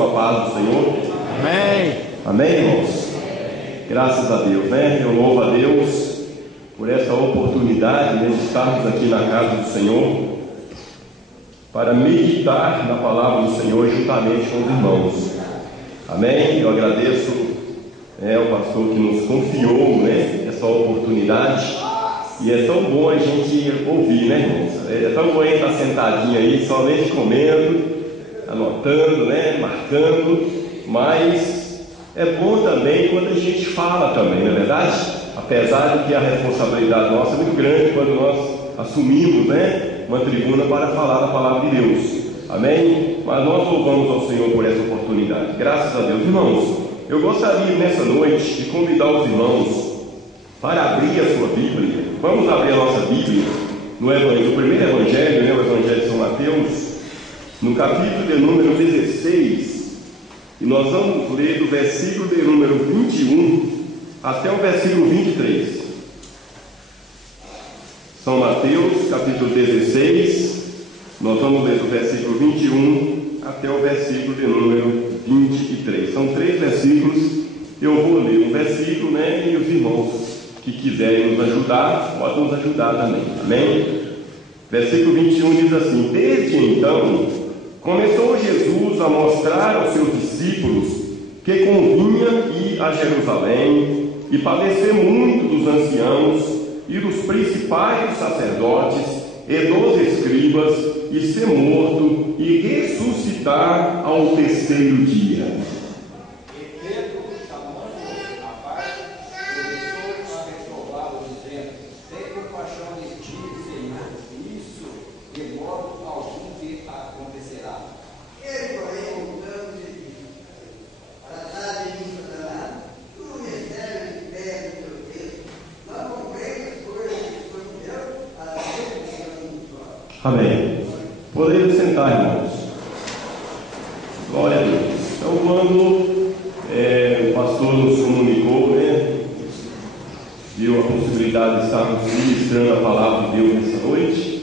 com a paz do Senhor? Amém. Amém, irmãos? Graças a Deus, né? Eu louvo a Deus por essa oportunidade, né, de estarmos aqui na casa do Senhor para meditar na palavra do Senhor juntamente com os irmãos. Amém? Eu agradeço o pastor que nos confiou, né, essa oportunidade. E é tão bom a gente ouvir, né, irmãos? É tão bom a gente estar sentadinho aí, somente comendo, anotando, né, marcando. Mas é bom também quando a gente fala também, não é verdade? Apesar de que a responsabilidade nossa é muito grande quando nós assumimos, né, uma tribuna para falar da palavra de Deus. Amém? Mas nós louvamos ao Senhor por essa oportunidade. Graças a Deus. Irmãos, eu gostaria nessa noite de convidar os irmãos para abrir a sua Bíblia. Vamos abrir a nossa Bíblia no primeiro Evangelho, né, o Evangelho de São Mateus, no capítulo de número 16. E nós vamos ler do versículo de número 21 até o versículo 23. São Mateus, capítulo 16. Nós vamos ler do versículo 21 até o versículo de número 23. São 3 versículos. Eu vou ler um versículo, né? E os irmãos que quiserem nos ajudar, podem nos ajudar também. Amém? Versículo 21 diz assim: Desde então começou Jesus a mostrar aos seus discípulos que convinha ir a Jerusalém e padecer muito dos anciãos e dos principais sacerdotes e dos escribas, e ser morto e ressuscitar ao terceiro dia. Amém. Podemos sentar, irmãos. Glória a Deus. Então, quando o pastor nos comunicou, né, viu a possibilidade de estarmos ministrando a palavra de Deus nessa noite,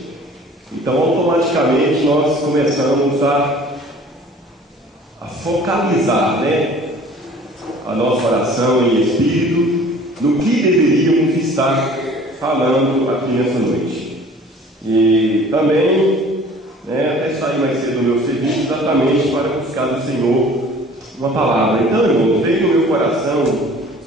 então automaticamente nós começamos a focalizar, né, a nossa oração em espírito no que deveríamos estar falando aqui nessa noite. E também, né, até sair mais cedo do meu serviço, exatamente para buscar do Senhor uma palavra. Então, irmão, veio no meu coração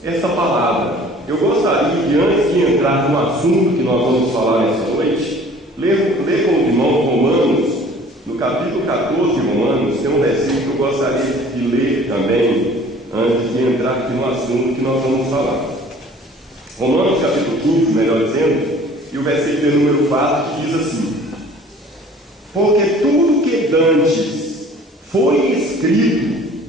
essa palavra. Eu gostaria de, antes de entrar no assunto que nós vamos falar nessa noite, ler com os irmãos Romanos, no capítulo 14 de Romanos. Tem um versículo que eu gostaria de ler também, antes de entrar aqui no assunto que nós vamos falar. Romanos capítulo 15, melhor dizendo, e o versículo de número 4 que diz assim: Porque tudo que dantes foi escrito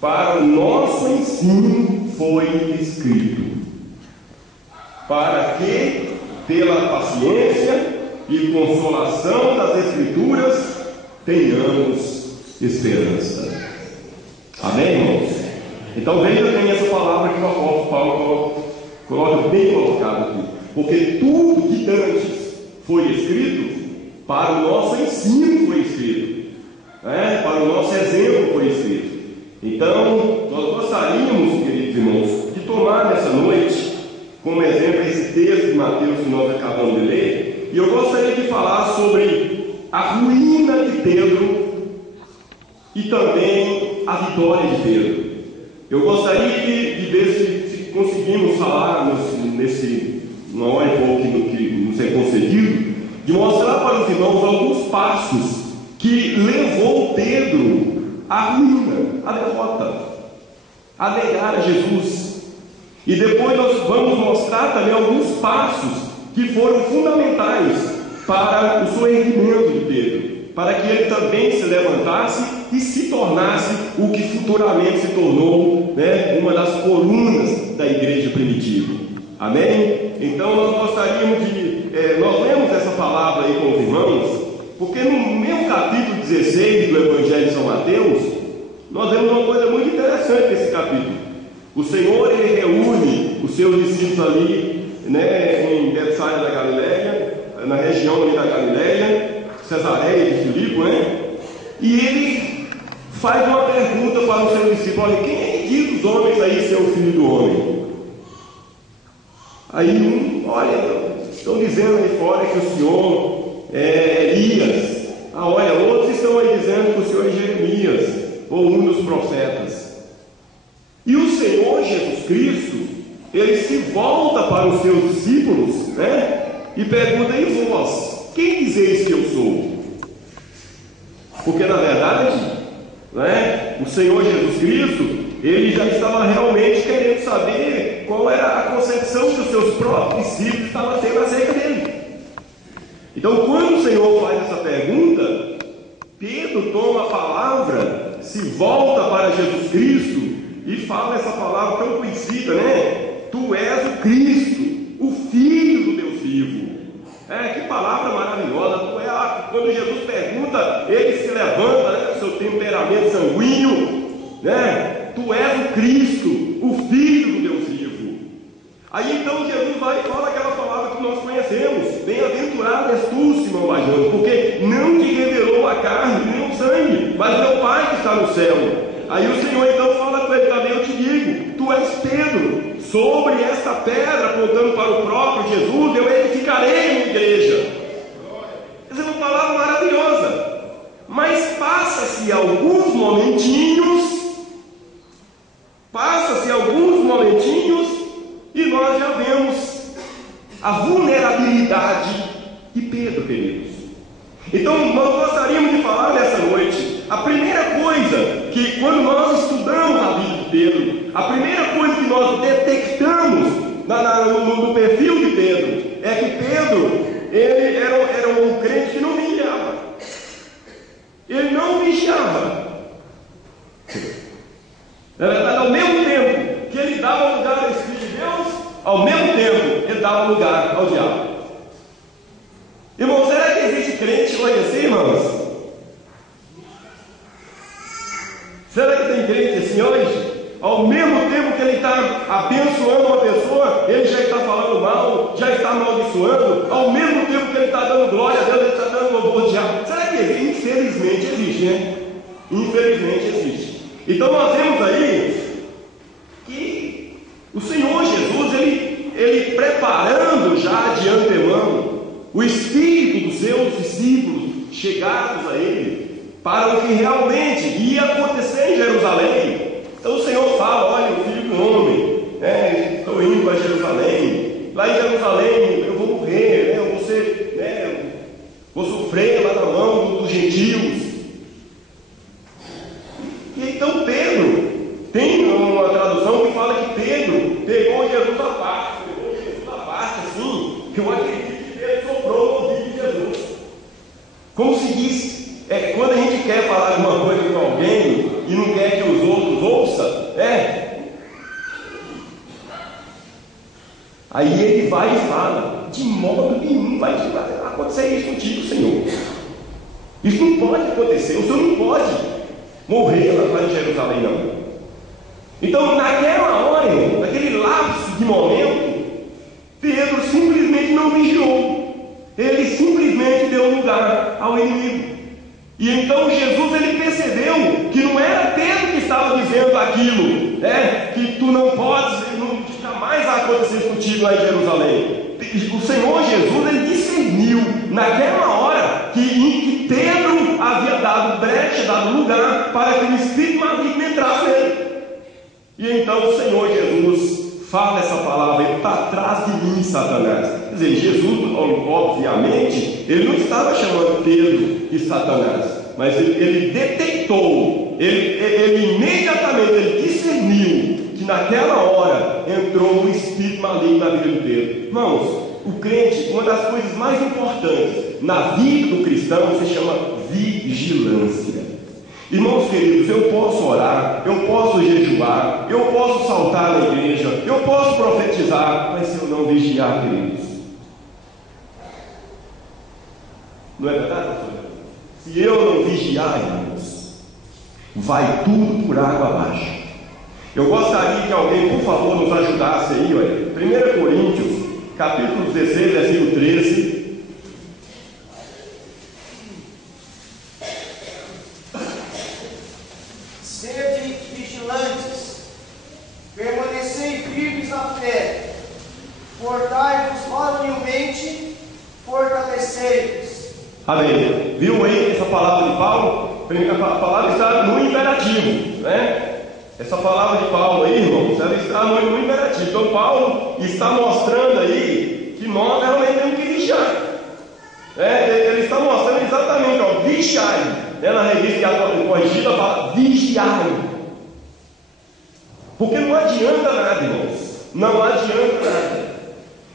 para o nosso ensino foi escrito, para que, pela paciência e consolação das Escrituras, tenhamos esperança. Amém, irmãos? Então veja bem essa palavra que o apóstolo Paulo coloca bem colocado aqui. Porque tudo que antes foi escrito, para o nosso ensino foi escrito, né? Para o nosso exemplo foi escrito. Então, nós gostaríamos, queridos irmãos, de tomar nessa noite como exemplo esse texto de Mateus que nós acabamos de ler. E eu gostaria de falar sobre a ruína de Pedro e também a vitória de Pedro. Eu gostaria de ver se conseguimos falar uma hora e pouco que nos é concedido, de mostrar para os irmãos alguns passos que levou Pedro à ruína, à derrota, a negar a Jesus. E depois nós vamos mostrar também alguns passos que foram fundamentais para o soerguimento de Pedro, para que ele também se levantasse e se tornasse o que futuramente se tornou, né, uma das colunas da igreja primitiva. Amém? Então nós gostaríamos nós lemos essa palavra aí com os irmãos, porque no mesmo capítulo 16 do Evangelho de São Mateus, nós vemos uma coisa muito interessante nesse capítulo. O Senhor, ele reúne os seus discípulos ali, né, em Betsaida da Galileia, na região ali da Galileia, Cesareia de Filipe, né? E ele faz uma pergunta para o seu discípulo: olha, quem é que diz os homens aí ser o filho do homem? Aí olha, estão dizendo aí fora que o Senhor é Elias. Olha, outros estão aí dizendo que o Senhor é Jeremias, ou um dos profetas. E o Senhor Jesus Cristo, ele se volta para os seus discípulos, né? E pergunta: e vós, quem dizeis que eu sou? Porque na verdade, né, o Senhor Jesus Cristo, ele já estava realmente querendo saber qual era a concepção que os seus próprios discípulos estavam tendo acerca dele. Então, quando o Senhor faz essa pergunta, Pedro toma a palavra, se volta para Jesus Cristo e fala essa palavra tão conhecida, né? Tu és o Cristo, o Filho do Deus vivo. Que palavra maravilhosa! Quando Jesus pergunta, ele se levanta, né, com seu temperamento sanguíneo, né? Tu és o Cristo, o Filho do Deus vivo. Aí então Jesus vai e fala aquela palavra que nós conhecemos: bem-aventurado és tu, Simão Barjona, porque não te revelou a carne nem o sangue, mas meu Pai que está no céu. Aí o Senhor então fala com ele também: eu te digo, tu és Pedro, sobre esta pedra, apontando para o próprio Jesus, eu edificarei uma igreja. Essa é uma palavra maravilhosa. Mas passa-se alguns momentinhos e nós já vemos a vulnerabilidade de Pedro, queridos. Então nós gostaríamos de falar nessa noite. A primeira coisa que, quando nós estudamos a vida de Pedro, a primeira coisa que nós detectamos no perfil de Pedro é que Pedro, ele era um crente que não vigiava. Ele não vigiava. Na verdade, ao mesmo tempo que ele dava lugar ao Espírito de Deus, ao mesmo tempo ele dava lugar ao diabo. Irmãos, será que existe crente hoje assim, irmãos? Será que tem crente assim hoje? Ao mesmo tempo que ele está abençoando uma pessoa, ele já está falando mal, já está amaldiçoando. Ao mesmo tempo que ele está dando glória a Deus, ele está dando louvor ao diabo. Será que existe? Infelizmente existe, né? Infelizmente existe. Então nós vemos aí que o Senhor Jesus, ele preparando já de antemão o espírito dos seus discípulos chegados a ele, para o que realmente ia acontecer em Jerusalém. Então o Senhor fala: olha, o Filho do Homem, estou indo para Jerusalém. Lá em Jerusalém eu vou morrer, eu vou ser, vou sofrer lá na mão dos gentios. E então Pedro, tem uma tradução que fala que Pedro pegou Jesus à parte, assim, que eu acredito que Pedro soprou no ouvido de Jesus. Como se diz, quando a gente quer falar alguma coisa com alguém e não quer que os outros ouçam, aí ele vai e fala: de modo nenhum vai acontecer isso contigo, Senhor. Isso não pode acontecer, o Senhor não pode morrer lá em Jerusalém, não. Então, naquela hora, naquele lapso de momento, Pedro simplesmente não vigiou. Ele simplesmente deu lugar ao inimigo. E então Jesus, ele percebeu que não era Pedro que estava dizendo aquilo, que tu não podes, que jamais vai acontecer contigo lá em Jerusalém. O Senhor Jesus, ele discerniu naquela hora que Pedro havia dado brecha, dado lugar para que o espírito maligno entrasse nele. E então o Senhor Jesus fala essa palavra: ele está atrás de mim, Satanás. Quer dizer, Jesus, obviamente, ele não estava chamando Pedro de Satanás, mas ele detectou, ele imediatamente ele discerniu que naquela hora entrou um espírito maligno na vida de Pedro. Irmãos, o crente, uma das coisas mais importantes na vida do cristão se chama vigilância. Irmãos queridos, eu posso orar, eu posso jejuar, eu posso saltar na igreja, eu posso profetizar, mas se eu não vigiar, queridos, não é verdade, pastor? Se eu não vigiar, irmãos, vai tudo por água abaixo. Eu gostaria que alguém, por favor, nos ajudasse aí, olha, 1 Coríntios, capítulo 16, versículo 13. Sede vigilantes, permanecei firmes na fé, fortai-vos varonilmente, fortalecei-vos. Amém. Viu aí essa palavra de Paulo? A palavra está no imperativo, né? Essa palavra de Paulo aí, irmãos, ela está no imperativo. Então Paulo está mostrando aí que nós realmente temos que vigiar. Ele está mostrando exatamente, ó, vigiai. Na revista corrigida fala vigiai. Porque não adianta nada, irmãos. Não adianta nada.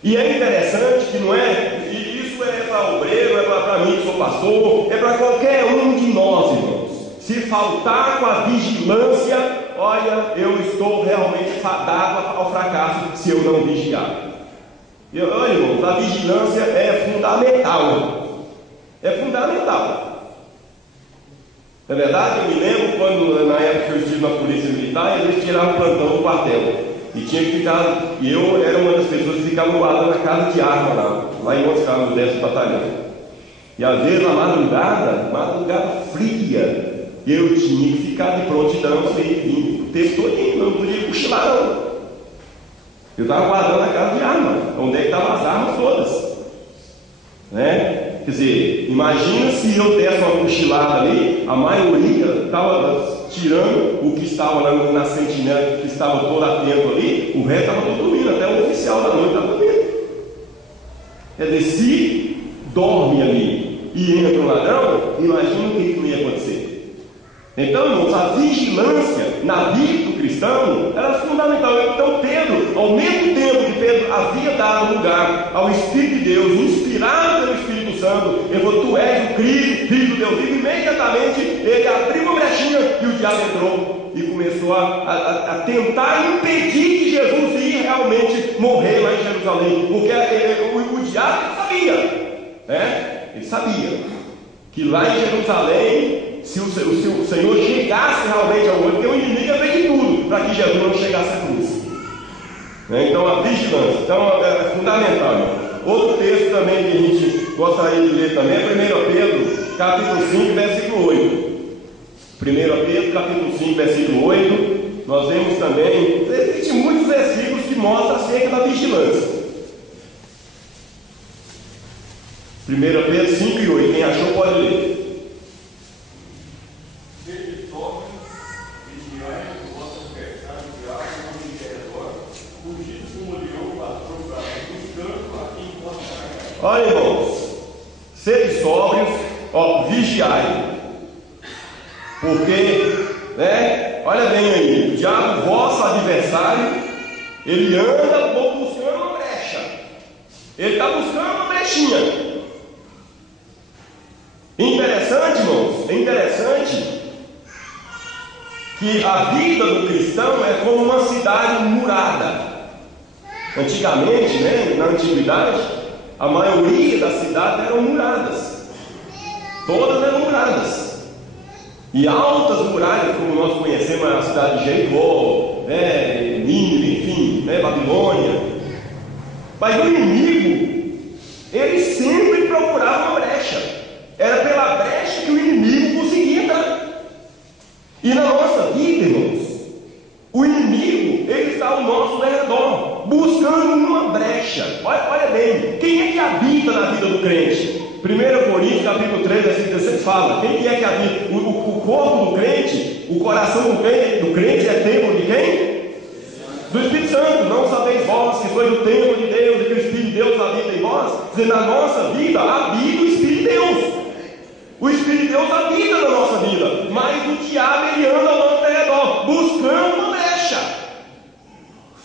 E é interessante que não é, e isso é para obreiro, é para mim que sou pastor, é para qualquer um de nós, irmãos. Se faltar com a vigilância, olha, eu estou realmente fadado ao fracasso se eu não vigiar. Olha, irmãos, a vigilância é fundamental. É fundamental. É verdade? Eu me lembro quando, na época que eu estive na polícia militar, eles tiravam o plantão do quartel. E tinha que ficar, e eu era uma das pessoas que ficava guardando a casa de arma lá em Montes Carlos, no 10º Batalhão. E às vezes na madrugada fria, eu tinha que ficar de prontidão ali, o tempo todo, não podia cochilar não. Eu estava guardando a casa de arma, onde é que estavam as armas todas. Né? Quer dizer, imagina se eu desse uma cochilada ali, a maioria estava tirando o que estava lá na sentinela, que estava todo atento ali, o resto estava todo dormindo, até o oficial da noite estava dormindo. Quer dizer, se dorme ali e entra um ladrão, imagina o que não ia acontecer. Então, irmãos, a vigilância na vida do cristão era fundamental. Então Pedro, ao mesmo tempo que Pedro havia dado lugar ao Espírito de Deus, inspirado pelo Espírito Santo, ele falou: tu és o Cristo, Filho de Deus vivo. Imediatamente ele abriu uma brechinha e o diabo entrou e começou a tentar impedir que Jesus ia realmente morrer lá em Jerusalém, porque o diabo sabia, né? Ele sabia que lá em Jerusalém, se o Senhor chegasse realmente ao outro, porque o inimigo ia ver de tudo para que Jesus não chegasse à cruz. Então a vigilância, então, é fundamental. Outro texto também que a gente gostaria de ler também é 1 Pedro, capítulo 5, versículo 8. 1 Pedro, capítulo 5, versículo 8. Nós vemos também, existem muitos versículos que mostram acerca da vigilância. 1 Pedro 5 e 8, quem achou pode ler. Olha, irmãos, sede sóbrios, vigiai, porque, né, olha bem aí, o diabo, vosso adversário, ele anda buscando uma brecha, ele está buscando uma brechinha. Interessante, irmãos, é interessante que a vida do cristão é como uma cidade murada. Antigamente, né, na antiguidade, a maioria das cidades eram muradas, todas eram muradas, e altas muralhas, como nós conhecemos a cidade de Jericó, Nínive, enfim, Babilônia. Mas o inimigo, ele sempre procurava uma brecha, era pela brecha que o inimigo conseguia entrar. E na nossa vida, irmãos, o inimigo, ele está ao nosso redor, buscando uma brecha. Olha bem, quem é que habita na vida do crente? 1 Coríntios, capítulo 3, versículo 16 fala, quem é que habita? O corpo do crente, o coração do crente é templo de quem? Do Espírito Santo. Não sabeis vós que sois o templo de Deus e que o Espírito de Deus habita em vós? Quer dizer, na nossa vida habita o Espírito de Deus. O Espírito de Deus habita na nossa vida, mas o diabo, ele anda ao nosso redor, buscando uma brecha.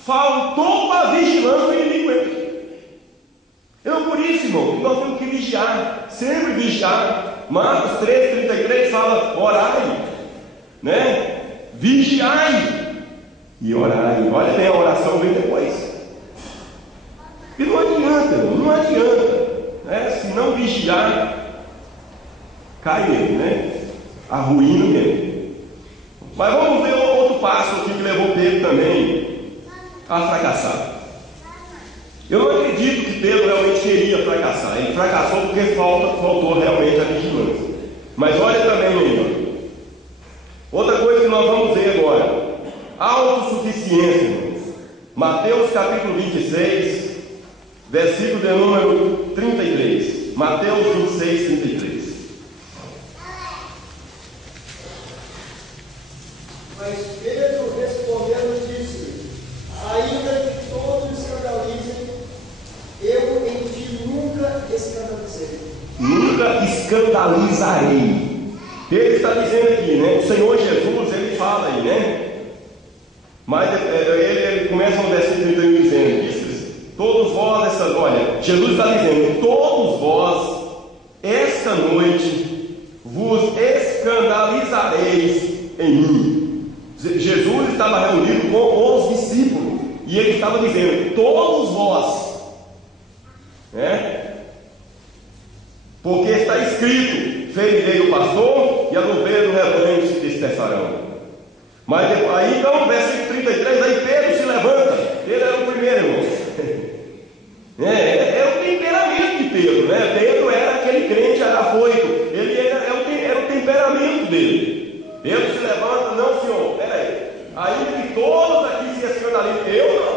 Faltou a vigilância do inimigo. Então, por isso, irmão, nós temos que vigiar, sempre vigiar. Marcos 3,33 fala: orai, né? Vigiai e orai. Olha bem, a oração vem depois. E não adianta, irmão, não adianta, né? Se não vigiar, cai mesmo, né? A ruína mesmo. Mas vamos ver outro passo aqui que levou Pedro também a fracassar. Eu não acredito que Pedro realmente queria fracassar. Ele fracassou porque faltou realmente a vigilância. Mas olha também, meu irmão, outra coisa que nós vamos ver agora. Autossuficiência, irmãos. Mateus capítulo 26, versículo de número 33. Mateus 26, 33. Mas Pedro respondendo disse: ainda que todos escandalizem, eu em ti nunca escandalizei. Nunca escandalizarei. Pedro está dizendo aqui, né? O Senhor Jesus, ele fala aí, né? Mas ele começa no versículo 31 dizendo: todos vós, olha, Jesus está dizendo: todos vós, esta noite, vos escandalizareis em mim. Jesus estava reunido com os discípulos e ele estava dizendo: todos vós, né? Porque está escrito: ferirei o pastor e a ovelha do rebanho se dispersarão. Mas aí então, versículo 33, aí Pedro se levanta. Ele era o primeiro, irmãos. É o temperamento de Pedro, né? Pedro era aquele crente afoito. Ele era o temperamento dele. Pedro se levanta: não, senhor, peraí. Ainda que todos aqui se escandalizem, eu não.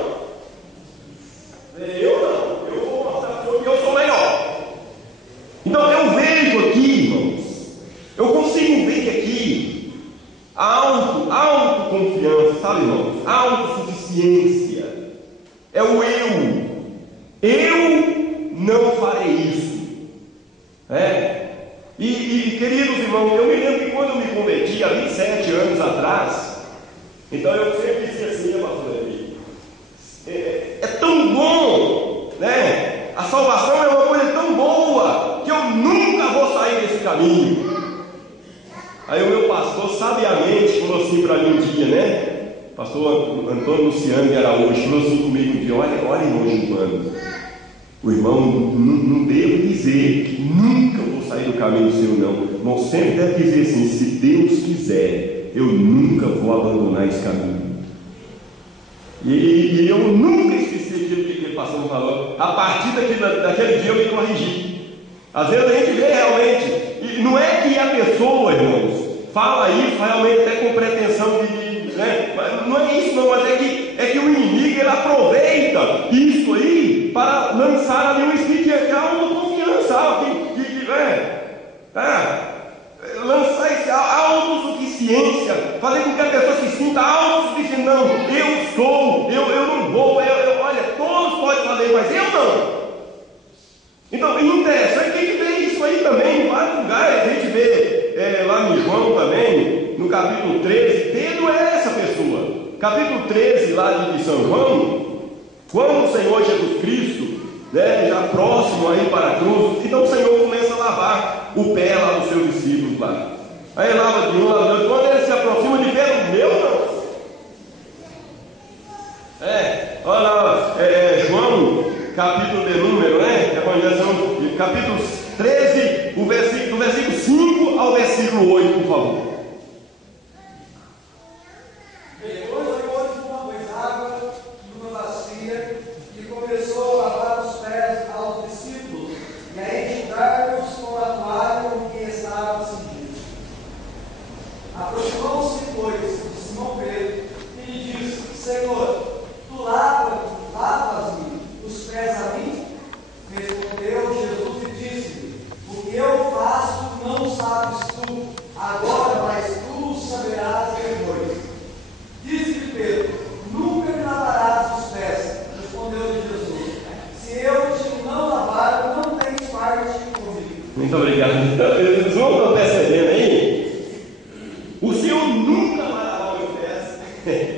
Eu vou mostrar para o senhor que eu sou melhor. Então eu vejo aqui, irmãos, eu consigo ver que aqui autoconfiança, sabe, irmãos? Autossuficiência é o eu. Eu não farei isso. E queridos irmãos, eu me lembro que quando eu me converti há 27 anos atrás, então eu sempre dizia assim, pastor Levi, é tão bom, né? A salvação é uma coisa tão boa que eu nunca vou sair desse caminho. Aí o meu pastor sabiamente falou assim para mim um dia, né? Pastor Antônio Luciano de Araújo falou assim comigo um dia: olha, irmão Gilvano, o irmão não devo dizer que nunca vou sair do caminho seu, não. O irmão sempre deve dizer assim: se Deus quiser, eu nunca vou abandonar esse caminho. E eu nunca esqueci aquilo que ele passou no valor. A partir daquele dia eu me corrigi. Às vezes a gente vê realmente, e não é que a pessoa, irmãos, fala isso realmente até com pretensão né? Não é isso não, mas é que o inimigo ele aproveita isso aí para lançar ali um espírito de autoconfiança, lançar essa autossuficiência, fazer com que a pessoa se sinta autossuficiente. Não, eu sou, eu não vou, olha, todos podem fazer, mas eu não. Então, interessante que a gente vê isso aí também em vários lugares. A gente vê lá em João também, no capítulo 13, Pedro é essa pessoa. Capítulo 13 lá de São João, quando o Senhor Jesus Cristo, né, já próximo aí para a cruz, então o Senhor começa a lavar o pé lá dos seus discípulos lá. Aí lava de um, lava de outro. Quando ele se aproxima de Pedro, meu não. Olha lá, João, capítulo de número, né? Evangelização, capítulo 13, do versículo 5 ao versículo 8, por favor. Depois levou uma água numa bacia e começou a lavar os pés aos discípulos e a enxugar-os com a toalha com que estavam cingidos. Aproximou-se, pois, de Simão Pedro e lhe disse: Senhor, tu lavas-me os pés a mim? Respondeu Jesus e disse: o que eu faço não sabes tu, agora vais tu saberás depois. Disse-lhe Pedro: nunca me lavarás os pés. Respondeu-lhe Jesus: se eu te não lavar, não tens parte comigo. Muito obrigado. Eles vão estar percebendo aí? O Senhor nunca vai lavar os pés.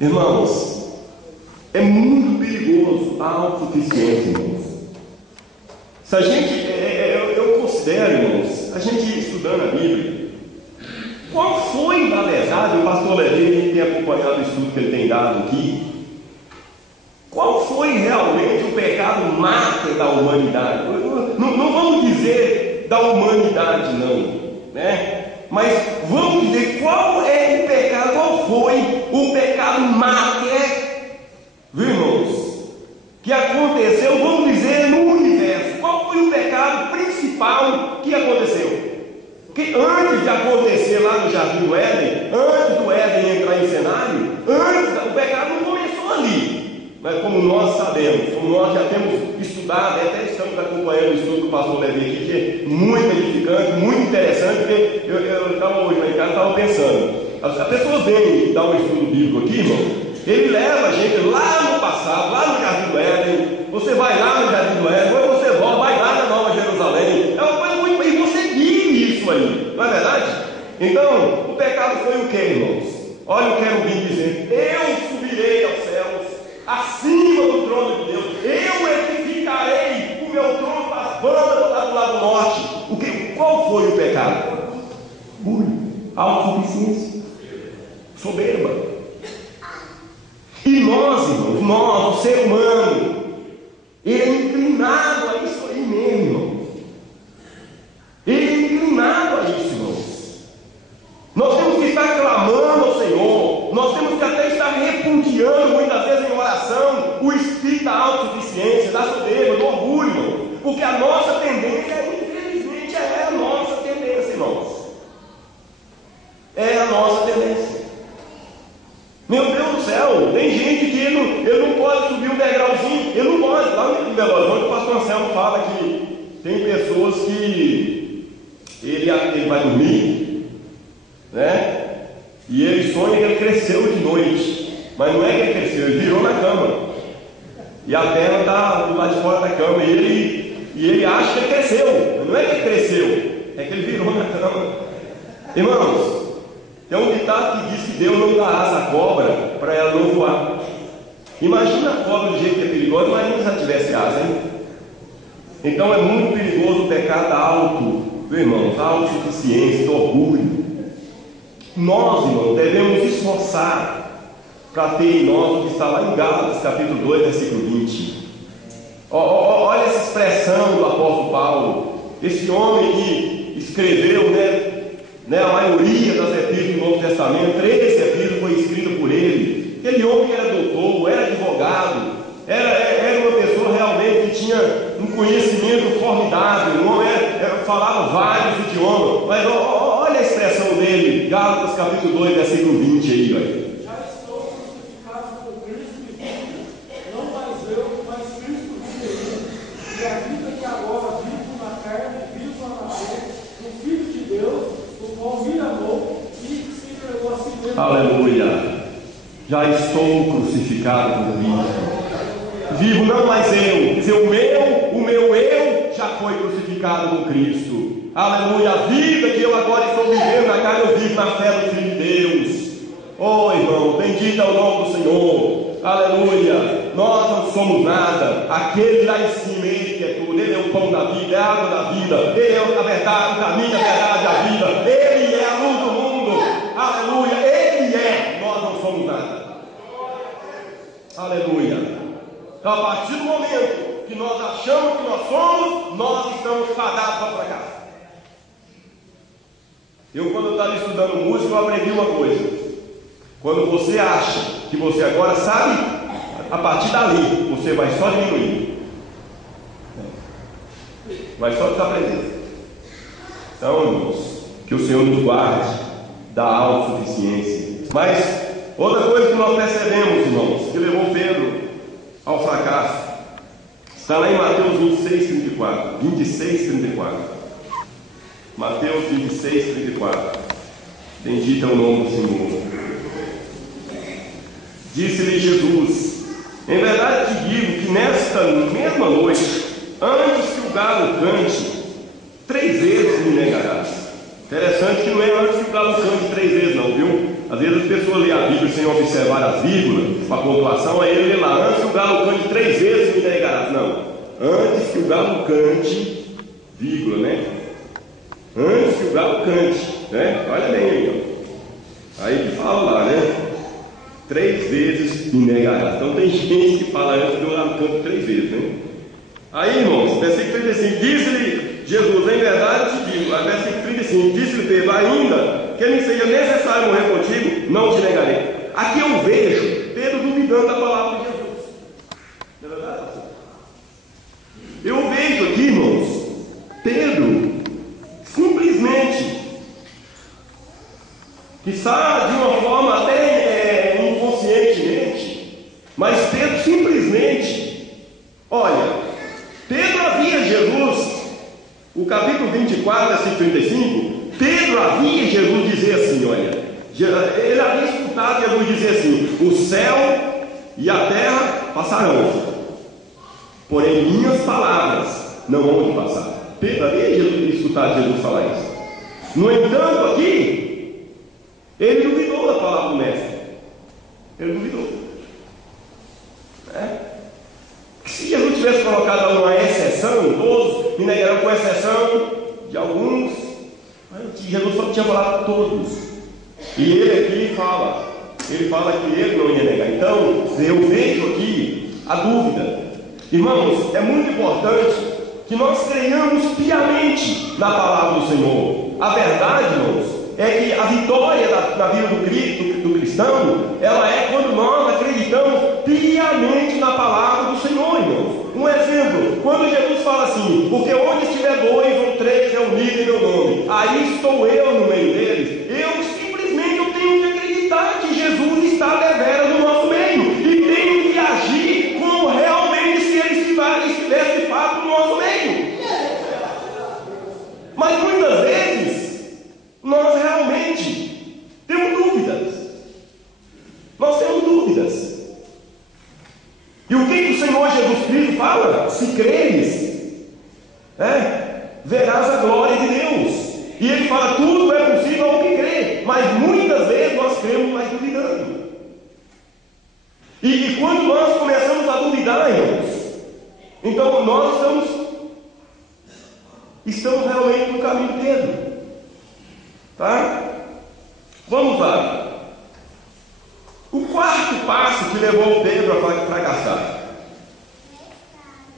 Irmãos, é muito perigoso a autossuficiência, irmãos. Se a gente, eu considero, irmãos, a gente estudando a Bíblia, qual foi, na verdade, o pastor Levi tem acompanhado o estudo que ele tem dado aqui, qual foi realmente o pecado mártir da humanidade? Não vamos dizer da humanidade, não, né? Mas vamos dizer qual é o pecado, qual foi o pecado mártir, viu, irmãos, que aconteceu, vamos dizer, no universo. Qual foi o pecado principal que aconteceu? Que antes de acontecer lá no Jardim do Éden, antes do mas como nós sabemos, como nós já temos estudado, até estamos acompanhando o estudo do pastor Levi aqui, que é muito edificante, muito interessante, porque eu estava hoje lá em casa, estava pensando, as pessoas vêm dar um estudo bíblico aqui, irmão, ele leva a gente lá no passado, lá no Jardim do Éden, você vai lá no Jardim do Éden, depois você volta, vai lá na Nova Jerusalém, é uma coisa muito, e você vive isso aí, não é verdade? Então, o pecado foi o que, irmãos? Olha o querubim dizendo: eu subirei aos céus, acima do trono de Deus, eu edificarei o meu trono para as bandas lá do lado norte. Qual foi o pecado? Orgulho, autossuficiência, soberba. E nós, irmãos, nós, o ser humano, ele é inclinado a isso aí mesmo, irmãos. Ele é inclinado a isso, irmãos. Nós temos que estar clamando ao Senhor, nós temos que até estar repudiando muitas vezes em oração o espírito da autossuficiência, da soberba, do orgulho, irmão. Porque a nossa tendência, infelizmente, é a nossa tendência, irmãos. É a nossa tendência. Meu Deus do céu, tem gente que ele não pode subir um degrauzinho, ele não pode. Lá em Belo Horizonte, o pastor Anselmo fala que tem pessoas que ele vai dormir, né? E ele sonha que ele cresceu de noite, mas não é que ele cresceu, ele virou na cama, e a perna está do lado de fora da cama, e ele acha que ele cresceu, não é que ele cresceu, é que ele virou na cama. Irmãos, tem um ditado que diz que Deus não dá asa à cobra para ela não voar. Imagina a cobra do jeito que é perigosa, imagina se ela tivesse asa, hein? Então é muito perigoso o pecado irmãos, a autossuficiência, do orgulho. Nós, irmãos, devemos esforçar para ter em nós o que está lá em Gálatas, capítulo 2, versículo 20. Olha essa expressão do apóstolo Paulo, esse homem que escreveu, a maioria das epístolas do Novo Testamento, 13 epístolas foi escritas por ele. Aquele homem que era doutor, era advogado, era uma pessoa realmente que tinha um conhecimento formidável, falava vários idiomas, mas olha a expressão dele, Gálatas capítulo 2, versículo 20 aí, olha. Já estou crucificado com Cristo e vivo, não mais eu, mas Cristo vive em mim. E a vida que agora vivo na carne, vivo na fé, no Filho de Deus, o qual me amou e se entregou a si mesmo. Aleluia! Já estou crucificado com Cristo. Vivo não mais eu, dizer, o meu eu já foi crucificado com Cristo. Aleluia, a vida que eu agora estou vivendo na carne, eu vivo na fé do Filho de Deus. Oh irmão, bendito é o nome do Senhor. Aleluia, nós não somos nada. Aquele lá em cima, Ele que é tudo. Ele é o pão da vida, é a água da vida, Ele é a verdade, o caminho, a verdade, a vida. Ele é a luz do mundo. Aleluia, Ele é, nós não somos nada. Aleluia. Então, a partir do momento que nós achamos que nós somos, nós estamos fadados para fracasso. Quando eu estava estudando música, eu aprendi uma coisa. Quando você acha que você agora sabe, a partir dali, você vai só diminuir. Vai só desaprender. Então, irmãos, que o Senhor nos guarde da autossuficiência. Mas, outra coisa que nós percebemos, irmãos, que levou Pedro ao fracasso, está lá em Mateus 26, 34. Mateus 26, 34. Bendito é o nome do Senhor. Disse-lhe Jesus: em verdade te digo que nesta mesma noite, antes que o galo cante, 3 vezes me negarás. Interessante que não é antes que o galo cante 3 vezes não, viu? Às vezes as pessoas lêem a Bíblia sem observar as vírgulas, a pontuação, aí ele lê lá, antes que o galo cante 3 vezes me negarás. Não, antes que o galo cante, vírgula, né? Antes que o galo cante, né? Olha bem aí, ó. Aí que fala lá, né? 3 vezes me negarás. Então tem gente que fala antes que o galo cante 3 vezes, né? Aí, irmãos, versículo 35, disse-lhe Jesus: em verdade te digo, versículo 35, disse-lhe Pedro: ainda que me seja necessário morrer contigo, não te negarei. Aqui eu vejo Pedro duvidando da palavra de Jesus. Não é verdade? Eu vejo aqui, irmãos, Pedro simplesmente, que está de uma forma até inconscientemente, Mas Pedro simplesmente, olha, Pedro havia Jesus, o capítulo 24, versículo 35, Pedro havia Jesus dizer assim, olha, ele havia escutado Jesus dizer assim: o céu e a terra passarão, porém minhas palavras não vão de passar. Pedro havia escutado Jesus falar isso. No entanto, aqui, ele duvidou da palavra do mestre. Ele duvidou. Se Jesus tivesse colocado uma exceção, todos me negarão, com exceção de alguns, Jesus só tinha falado para todos. E ele aqui fala, ele fala que ele não ia negar. Então, eu vejo aqui a dúvida. Irmãos, é muito importante que nós creiamos piamente na palavra do Senhor. A verdade, irmãos, é que a vitória da vida do cristão, ela é quando nós acreditamos piamente na palavra do Senhor, irmãos. Um exemplo, quando Jesus fala assim: porque onde estiver 2 ou 3 reunidos em meu nome, aí estou eu no meio deles. Eu tenho que acreditar que Jesus está deveras no nosso meio, e tenho que agir como realmente se ele estivesse de fato no nosso meio. Mas muitas vezes nós realmente temos dúvidas. Nós temos dúvidas. E o que o Senhor Jesus Cristo fala? Se creres, verás a glória de Deus. E ele fala: tudo é possível ao que crê. Mas muitas vezes nós cremos, mas duvidando. E quando nós começamos a duvidar, irmãos, então nós estamos realmente no caminho de Pedro. Tá? Vamos lá. O quarto passo que levou Pedro a fracassar.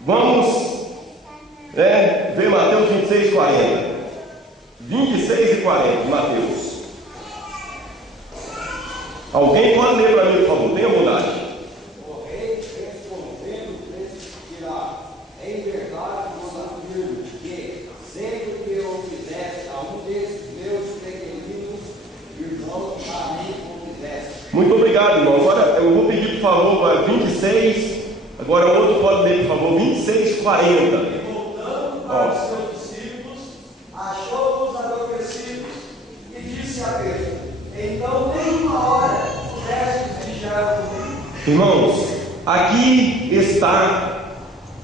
Vamos ver Mateus 26, 40. 26 e 40, Mateus. Alguém pode ler para mim, por favor? Tenha bondade. O rei respondendo dirá: em verdade vos afirmo que, sempre que eu fizesse a um desses meus pequeninos irmãos, a mim o fizesse. Muito obrigado, irmão. Agora eu vou pedir, por favor, 26. Agora o outro pode ler, por favor, 26, 40. E voltando para os seus discípulos, achou-os adormecidos e disse a Pedro: então nem uma hora pudeste vigiar comigo. Irmãos, aqui está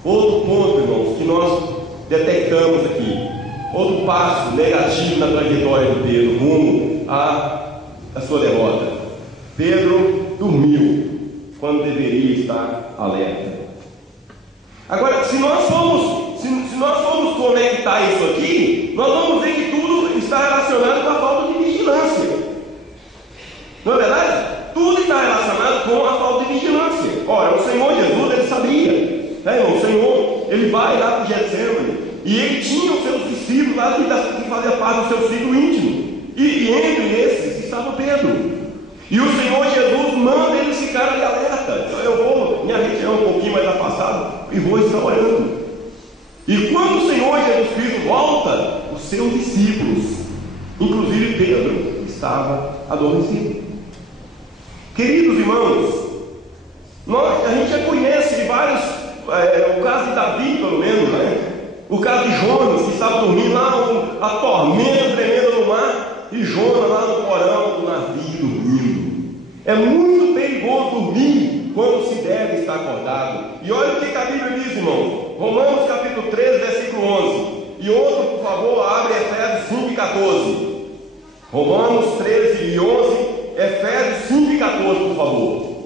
outro ponto, irmãos, que nós detectamos aqui. Outro passo negativo na trajetória de Pedro rumo à sua derrota. Pedro dormiu quando deveria estar alerta. Agora, se nós formos conectar isso aqui, nós vamos ver que tudo está relacionado com a falta de vigilância. Não é verdade? Tudo está relacionado com a falta de vigilância. Ora, o Senhor Jesus, ele sabia, irmão? O Senhor, ele vai lá para o Getsemane, e ele tinha os seus discípulos lá que faziam parte do seu ciclo íntimo, e entre esses estava Pedro. E o Senhor Jesus manda eles ficarem alerta. Eu vou me retirar um pouquinho mais afastado e vou estar orando. E quando o Senhor Jesus Cristo volta, os seus discípulos, inclusive Pedro, estava adormecido. Queridos irmãos, a gente já conhece vários, o caso de Davi, pelo menos, o caso de Jonas, que estava dormindo lá, a tormenta tremenda no mar, e Jonas lá no porão do navio dormindo. É muito perigoso dormir quando se deve estar acordado. E olha o que a Bíblia diz, irmão. Romanos capítulo 13, versículo 11. E outro, por favor, abre Efésios 5 e 14. Romanos 13 e 11, Efésios 5 e 14, por favor.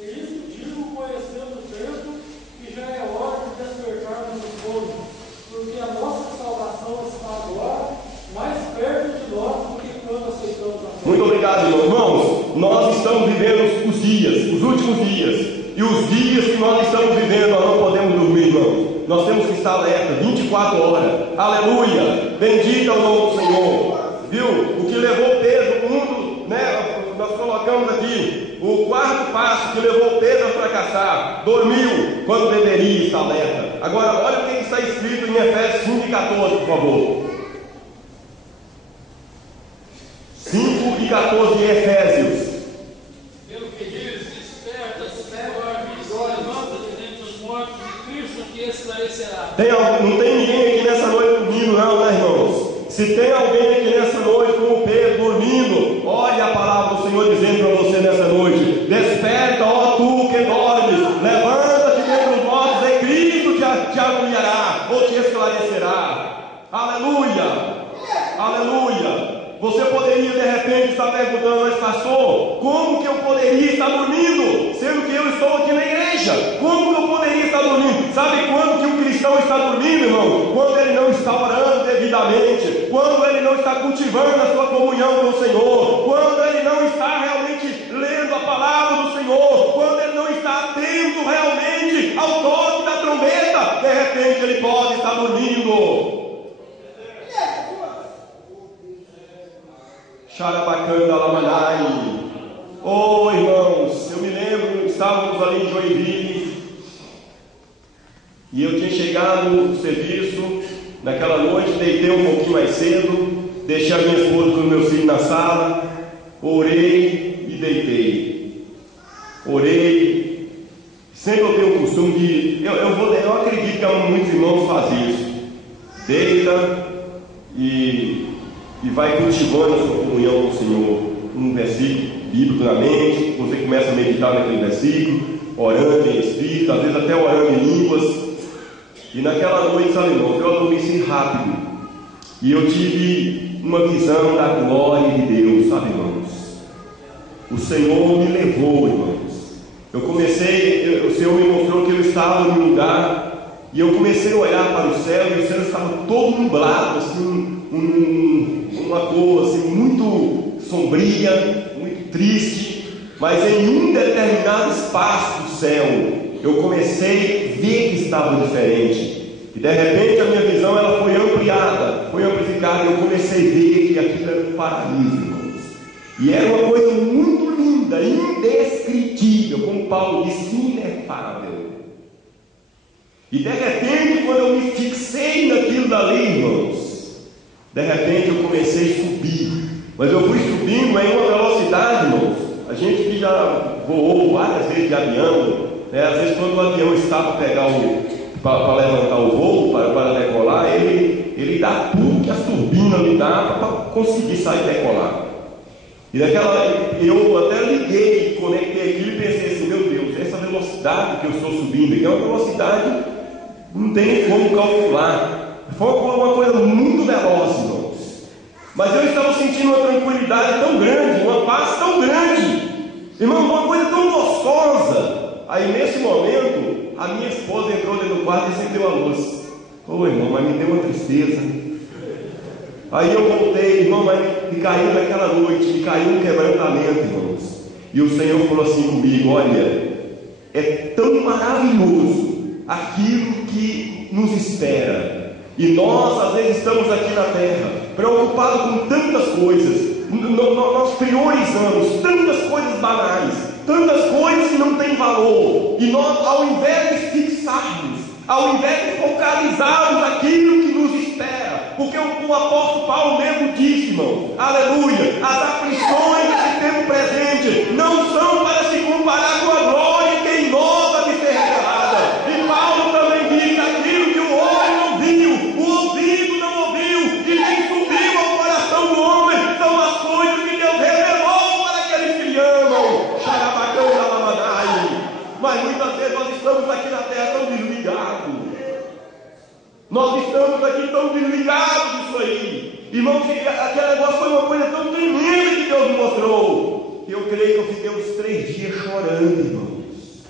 Digo, conhecendo o tempo, que já é hora de despertarmos o sono, porque a nossa salvação está agora mais perto de nós do que quando aceitamos a fé. Muito obrigado, irmãos. Nós estamos vivendo os dias, os últimos dias. E os dias que nós estamos vivendo, nós não podemos dormir, irmãos. Nós temos que estar alerta 24 horas. Aleluia! Bendito é o nome do Senhor. Viu? O que levou Pedro, nós colocamos aqui o quarto passo que levou Pedro a fracassar. Dormiu quando deveria estar alerta. Agora, olha o que está escrito em Efésios 5 e 14, por favor. 5 e 14 de Efésios. Pelo que diz, desperta, esclarecerá. Não tem ninguém aqui nessa noite dormindo, não, né, irmãos? Se tem alguém aqui nessa noite como Pedro dormindo, olhe a palavra do Senhor dizendo para você nessa noite: desperta, ó tu que dormes, levanta-te dentre os mortos, e Cristo te anunciará ou te esclarecerá. Aleluia, aleluia. Você poderia de repente estar perguntando: mas pastor, como que eu poderia estar dormindo, sendo que eu estou aqui na igreja? Como que eu poderia estar dormindo? Sabe quando que um cristão está dormindo, irmão? Quando ele não está orando devidamente, quando ele não está cultivando a sua comunhão com o Senhor, quando ele não está realmente lendo a palavra do Senhor, quando ele não está atento realmente ao toque da trombeta, de repente ele pode estar dormindo. Xarabacanda Lamanai. Oh, irmãos, eu me lembro, estávamos ali em Joinville e eu tinha chegado no serviço. Naquela noite, deitei um pouquinho mais cedo, deixei a minha esposa com os meus filhos na sala, orei e deitei. Orei. Sempre eu tenho o costume de. Eu acredito que muitos irmãos fazem isso. Deita e vai cultivando a sua comunhão com o Senhor. Um versículo bíblico na mente, você começa a meditar naquele versículo, orando em espírito, às vezes até orando em línguas. E naquela noite, sabe, irmãos, eu adormeci rápido e eu tive uma visão da glória de Deus, sabe, irmãos? O Senhor me levou, irmãos. O Senhor me mostrou que eu estava num lugar e eu comecei a olhar para o céu e o céu estava todo nublado, assim, uma cor assim, muito sombria, muito triste, mas em um determinado espaço do céu eu comecei a ver que estava diferente, e de repente a minha visão ela foi ampliada, foi amplificada, e eu comecei a ver que aquilo era um paraíso, irmãos, e era uma coisa muito linda, indescritível, como Paulo disse, inefável. E de repente, quando eu me fixei naquilo dali, irmãos, de repente eu comecei a subir, mas eu fui subindo em uma velocidade, irmãos. A gente que já voou várias vezes de avião, né? Às vezes quando o avião está para levantar o voo, para decolar, ele dá tudo que as turbinas lhe dá para conseguir sair e decolar. E eu até liguei, conectei aquilo e pensei assim: meu Deus, essa velocidade que eu estou subindo aqui é uma velocidade, não tem como calcular. Foi uma coisa muito veloz, irmãos. Mas eu estava sentindo uma tranquilidade tão grande, uma paz tão grande, irmão, uma coisa tão gostosa. Aí nesse momento, a minha esposa entrou dentro do quarto e acendeu a luz. Ô irmão, mas me deu uma tristeza. Aí eu voltei, irmão, mas me caiu naquela noite, me caiu um quebrantamento, irmãos. E o Senhor falou assim comigo: olha, é tão maravilhoso aquilo que nos espera. E nós às vezes estamos aqui na terra preocupados com tantas coisas, nós priorizamos tantas coisas banais, tantas coisas que não têm valor, e nós, ao invés de fixarmos, ao invés de focalizarmos aquilo que nos espera, porque o apóstolo Paulo mesmo disse, irmão, aleluia, as aflições desse tempo presente não são para se comparar com a glória que em nós há de ser revelada. E Paulo também diz: aquilo que o olho não viu, o ouvido não ouviu, e nem subiu ao coração do homem, são as coisas que Deus revelou para aqueles que lhe amam. Xarabacana Lamanai. Mas muitas vezes nós estamos aqui na terra tão desligados. Nós estamos aqui tão desligados disso aí. Irmão, aquele negócio foi uma coisa tão tremenda que Deus me mostrou. Eu creio que eu fiquei uns 3 dias chorando, irmãos,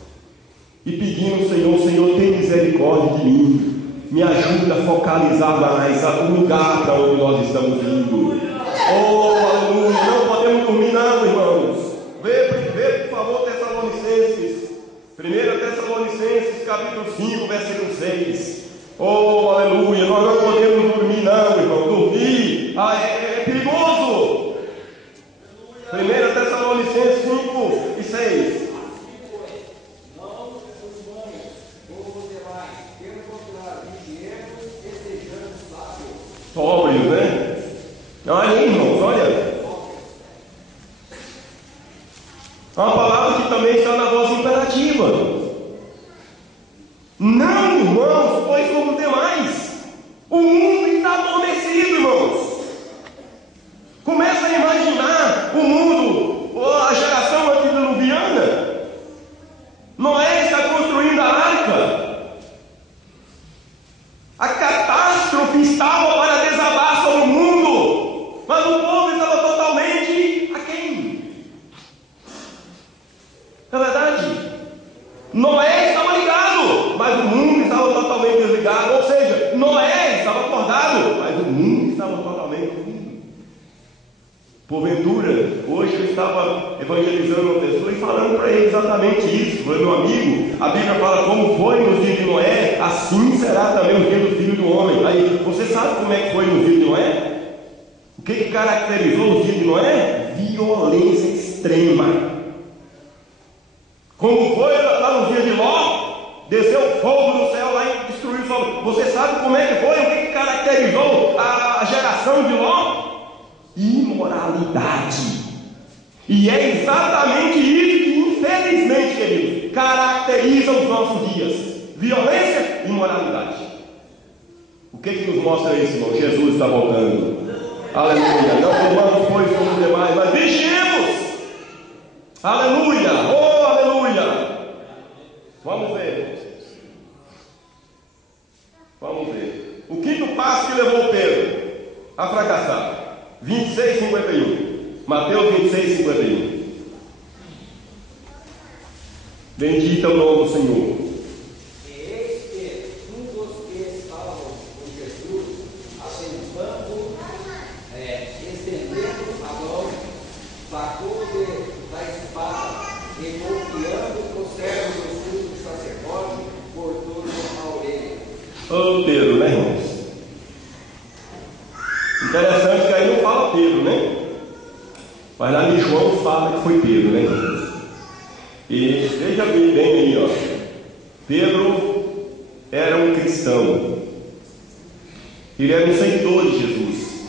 e pedindo ao Senhor: Senhor, tem misericórdia de mim. Me ajuda a focalizar mais o lugar para onde nós estamos indo. Oh, aleluia. Não podemos dormir não, irmãos. Vê, por favor, Tessalonicenses. 1 Tessalonicenses, capítulo 5, versículo 6. Oh, aleluia. Nós não podemos dormir não, irmão. Dormir é perigoso. 1 Tessalonicenses 5 e 6. Sóbrios, né? Olha aí, irmãos, olha. É uma palavra que também está na voz imperativa. Não, irmãos, pois como demais. O mundo está adormecido, irmãos. Começa a imaginar o mundo, a geração antediluviana. Noé está construindo a arca. A catástrofe estava para desabar sobre o mundo, mas o povo estava totalmente aquém. É verdade? Noé estava ligado, mas o mundo estava totalmente desligado. Ou seja, Noé estava acordado, mas o mundo estava totalmente dormindo. Porventura, hoje eu estava evangelizando uma pessoa e falando para ele exatamente isso. Falei, meu amigo, a Bíblia fala como foi no dia de Noé, assim será também o dia do Filho do Homem. Aí, você sabe como é que foi no dia de Noé? O que caracterizou o dia de Noé? Violência extrema. Como foi lá no dia de Ló, desceu fogo do céu lá e destruiu o sol. Você sabe como é que foi? O que caracterizou a geração de Ló? Imoralidade. E é exatamente isso que, infelizmente, queridos, caracteriza os nossos dias: violência e imoralidade. O que nos mostra isso, irmão? Jesus está voltando. Aleluia. Não tomamos, pois, como demais, mas vigiemos. Aleluia. Oh, aleluia. Vamos ver. Vamos ver. O quinto passo que levou Pedro a fracassar. 26:51. Mateus 26:51. Bendito é o nome do Senhor. E eis que um dos que estavam com Jesus, assentando, estendendo a mão, sacou da espada e golpeando o servo do sumo sacerdote, cortou-lhe a orelha. Ô Pedro, né, irmãos? Interessante que aí não fala Pedro, né? Mas lá em João fala que foi Pedro, né, irmãos? E veja bem aí, ó. Pedro era um cristão. Ele era um seguidor de Jesus,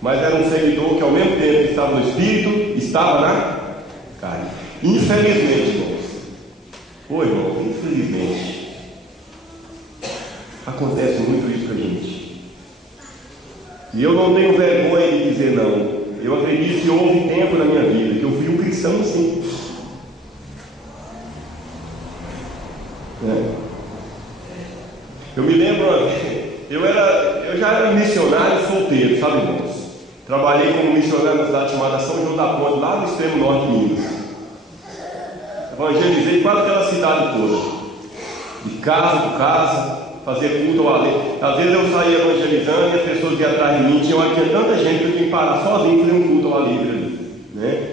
mas era um seguidor que ao mesmo tempo que estava no Espírito, estava na carne. Infelizmente, irmãos. Ô irmão, infelizmente acontece muito isso com a gente. E eu não tenho vergonha de dizer não. Eu acredito que houve tempo na minha vida que eu fui um cristão assim. Eu me lembro, eu já era missionário solteiro, sabe, irmãos? Trabalhei como missionário na cidade chamada São João da Ponte, lá no extremo norte de Minas. Evangelizei quase aquela cidade toda, de casa por casa, fazer culto ao além. Às vezes eu saía evangelizando e as pessoas iam atrás de mim. Tinha hora que tinha tanta gente que eu tinha que parar sozinho e fazer um culto ao alívio ali, né?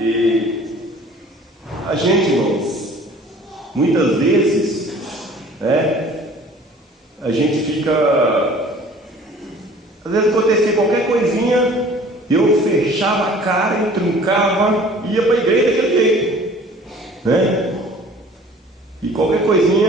E a gente, irmãos, muitas vezes, né, a gente fica, às vezes acontecia qualquer coisinha, eu fechava a cara, eu truncava e ia para a igreja daquele jeito, né? E qualquer coisinha,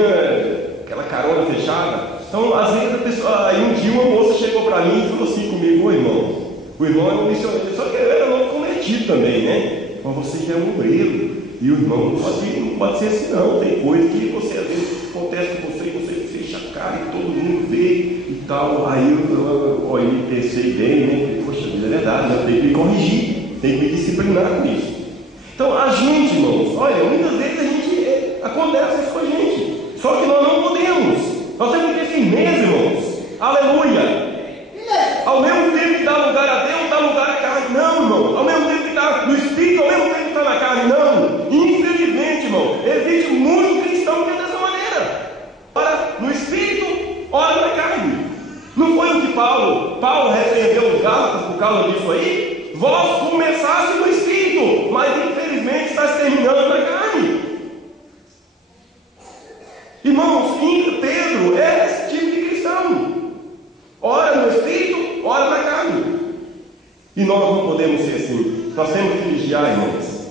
aquela carona fechada. Então, às vezes a pessoa, aí um dia uma moça chegou para mim e falou assim comigo: ô irmão, o irmão é um missionário, só que ele era novo convertido também, né? Mas você já é um obreiro, e o irmão não pode ser assim não. Tem coisa que você às vezes acontece com você e você fecha a cara e todo mundo vê e tal. Aí eu pensei bem, né? Poxa vida, é verdade, eu tenho que me corrigir, tenho que me disciplinar com isso. Então a gente, irmãos, olha, muitas vezes acontece isso com a gente, só que nós não podemos. Nós temos que ter firmeza, irmãos. Aleluia. Ao mesmo tempo que dá lugar a Deus, dá lugar à carne. Não, irmão. Ao mesmo tempo que está no Espírito, ao mesmo tempo que está na carne. Não. Infelizmente, irmão, existe muito cristão que é dessa maneira. Ora no Espírito, ora na carne. Não foi o que Paulo repreendeu os Gálatas por causa disso aí? Vós começaste no Espírito, mas infelizmente está se terminando na carne. Irmãos, Pedro é esse tipo de cristão. Ora no Espírito, ora na carne. E nós não podemos ser assim. Nós temos que vigiar, irmãos.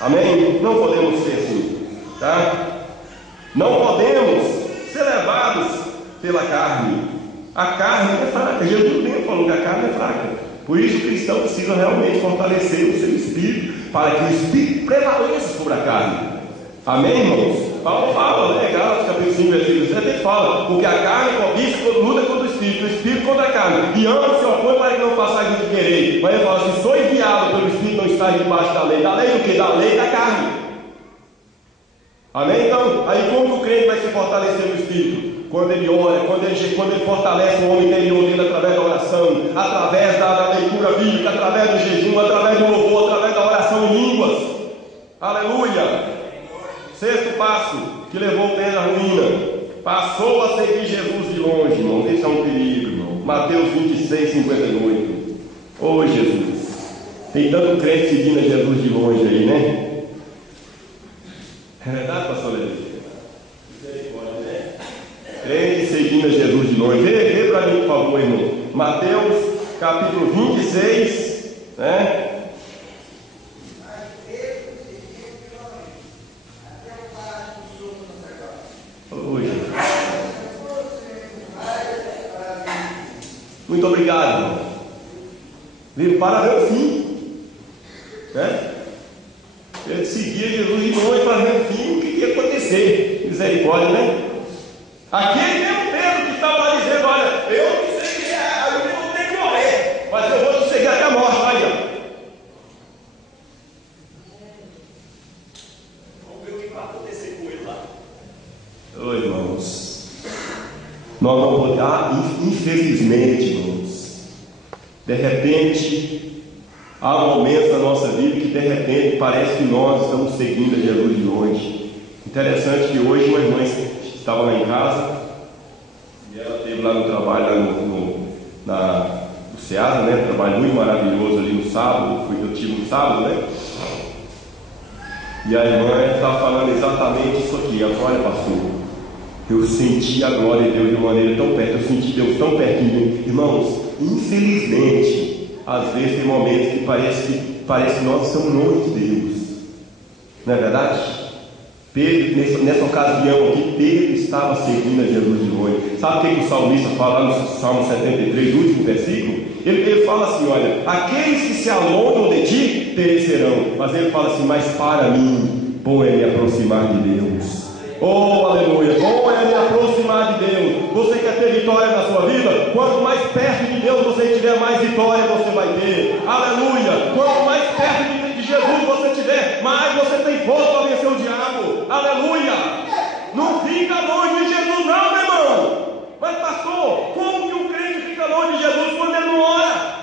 Amém? Não podemos ser assim, tá? Não podemos ser levados pela carne. A carne é fraca. Jesus mesmo falou que a carne é fraca. Por isso o cristão precisa realmente fortalecer o seu espírito, para que o espírito prevaleça sobre a carne. Amém, irmãos? Paulo fala, né? Gálatas capítulo 5, versículo 7, ele fala, porque a carne cobiça, luta contra o Espírito contra a carne, e ambos se opõem para que não façais o que quereis. Mas ele fala assim, sois guiados pelo Espírito, não estáis debaixo da lei. Da lei do quê? Da lei da carne. Amém? Então, aí como o crente vai se fortalecer no Espírito? Quando ele ora, quando ele fortalece o homem interior dele através da oração, através da leitura bíblica, através do jejum, através do louvor, através da oração em línguas. Aleluia! Sexto passo que levou o Pedro à ruína: passou a seguir Jesus de longe, irmão. Esse é um perigo, irmão. Mateus 26, 58. Ô Jesus, tem tanto crente seguindo a Jesus de longe aí, né? É verdade, pastor Levi? Crente seguindo a Jesus de longe. Vê para mim, por favor, irmão. Mateus capítulo 26, né? Muito obrigado, irmão. Veio para ver o fim, né? Ele seguia Jesus de longe para ver o fim, o que ia acontecer. Misericórdia, né? Aquele mesmo Pedro que estava lá dizendo: olha, eu não sei que eu vou ter que morrer, mas eu vou te seguir até a morte. Aí, ó. Vamos ver o que vai acontecer com ele lá. Oi, irmãos. Nós vamos botar, infelizmente, irmãos, de repente, há momentos na nossa vida que de repente parece que nós estamos seguindo a Jesus de longe. Interessante que hoje uma irmã estava lá em casa e ela esteve lá no trabalho, lá no Ceará, né? Um trabalho muito maravilhoso ali no sábado, eu tive no sábado, né? E a irmã estava falando exatamente isso aqui. Ela falou: olha, pastor, eu senti a glória de Deus de maneira tão perto, eu senti Deus tão pertinho. Irmãos, infelizmente, às vezes tem momentos que parece que nós estamos longe de Deus, não é verdade? Pedro, nessa ocasião aqui, Pedro estava seguindo a Jesus de longe. Sabe o que o salmista fala lá no Salmo 73, no último versículo? Ele fala assim: olha, aqueles que se alongam de ti perecerão. Mas ele fala assim: mas para mim, bom é me aproximar de Deus. Oh, aleluia, bom é me aproximar de Deus. Você quer ter vitória na sua vida? Quanto mais perto de Deus você estiver, mais vitória você vai ter. Aleluia. Quanto mais perto de Jesus você estiver, mais você tem força para vencer o diabo. Aleluia. Não fica longe de Jesus não, meu irmão. Mas pastor, como que um crente fica longe de Jesus quando ele não ora?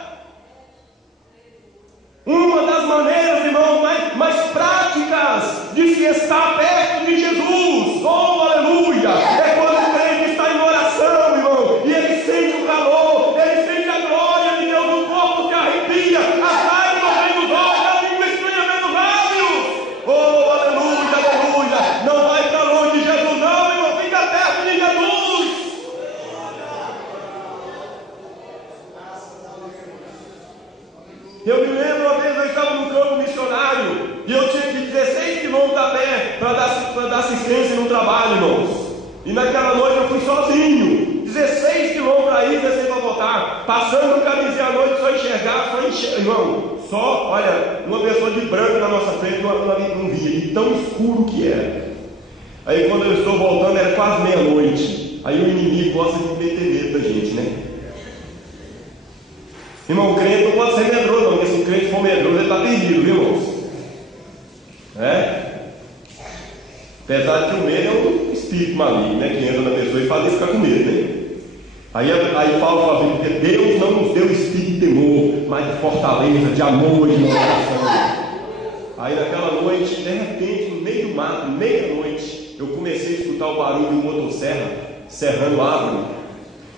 Uma das maneiras, irmão, mais práticas de se estar perto de Jesus, oh aleluia, é quando o crente está em oração, irmão, e ele sente o calor, ele sente a glória de Deus, o corpo se arrepia, as lágrimas vêm nos olhos, a língua estranha vem nos lábios, oh aleluia, aleluia. Não vai para longe de Jesus não, irmão, fica perto de Jesus. Eu me lembro uma vez, eu estava no campo missionário e eu tinha que ir 16 quilômetros a pé para dar assistência no trabalho, irmãos. E naquela noite eu fui sozinho, 16 quilômetros para ir, 16 para voltar, passando no caminho à noite, só enxergar, irmão, só, olha, uma pessoa de branco na nossa frente, não via, e tão escuro que era. Aí quando eu estou voltando, era quase meia-noite. Aí o inimigo gosta de meter medo da gente, né? Irmão, o crente não pode ser medroso, não, porque se o crente for medroso, ele está perdido, viu, irmãos? Apesar de que o medo é um espírito maligno, né? Que entra na pessoa e faz ele ficar com medo, né? Aí Paulo fala assim: porque Deus não nos deu espírito de temor, mas de fortaleza, de amor, de moderação. Aí naquela noite, de repente, no meio do mato, meia-noite, eu comecei a escutar o barulho de uma motosserra serrando árvore.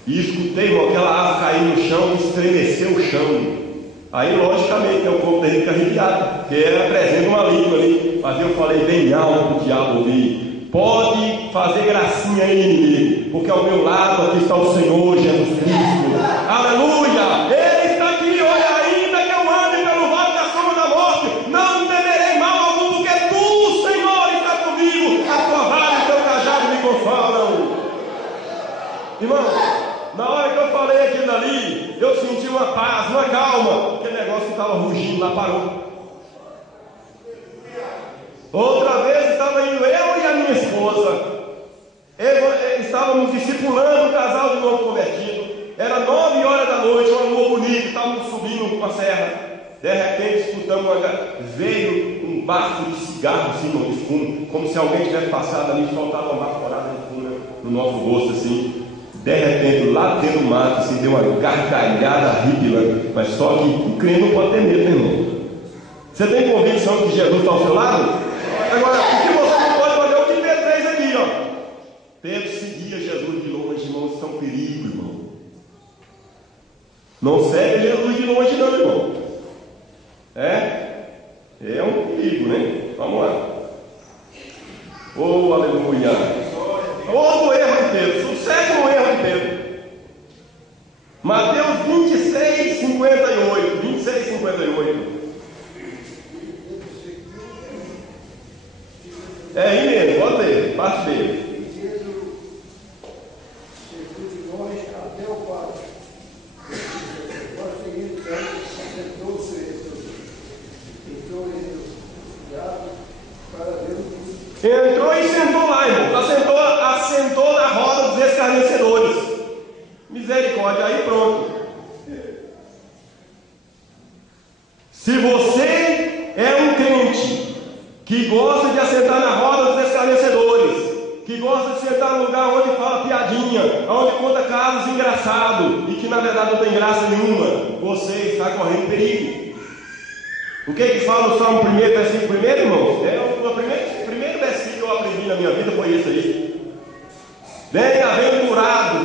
E escutei, irmão, aquela árvore cair no chão, estremeceu o chão. Aí, logicamente, o corpo da gente fica arrepiado, porque era presente uma língua ali. Mas eu falei bem alto para o diabo ouvir: pode fazer gracinha aí, inimigo, porque ao meu lado aqui está o Senhor Jesus Cristo. Aleluia! Ele está aqui, olha, ainda que eu ande pelo vale da sombra da morte, não temerei mal algum, porque tu, Senhor, está comigo. A tua vara e o teu cajado me consolam. Irmão, na hora que eu falei aquilo ali, eu senti uma paz, uma calma. Aquele negócio que estava rugindo lá parou. Outra vez estava indo eu e a minha esposa. estávamos discipulando um casal de novo convertido. Era 9 horas da noite, uma lua bonita, estávamos subindo uma serra. De repente escutamos, veio um bafo de cigarro assim, de fumo, como se alguém tivesse passado ali e soltado uma baforada de fumo no nosso rosto assim. De repente, lá dentro do mato, assim, deu uma gargalhada horrível, mas só que o crente não pode ter medo, né, irmão? Você tem convicção que Jesus está ao seu lado? Agora, o que você não pode fazer é o que Pedro fez aqui, ó. Pedro seguia Jesus de longe, irmão, isso é um perigo, irmão. Não segue Jesus de longe, não, irmão. É um perigo, né? Vamos lá. Oh, aleluia. Outro erro de Pedro, sucesso no erro de Pedro. Mateus 26, 58. 26, 58. É aí mesmo, pode ler, parte dele. Entrou e sentou lá, irmão. Assentou na roda dos escarnecedores. Misericórdia, aí pronto. Se você é um crente que gosta de assentar na roda dos escarnecedores, que gosta de sentar no lugar onde fala piadinha, onde conta casos engraçados e que na verdade não tem graça nenhuma, você está correndo perigo. O que fala o Salmo 1, versículo 1, irmãos? O primeiro versículo que eu aprendi na minha vida foi esse aí. Bem-aventurado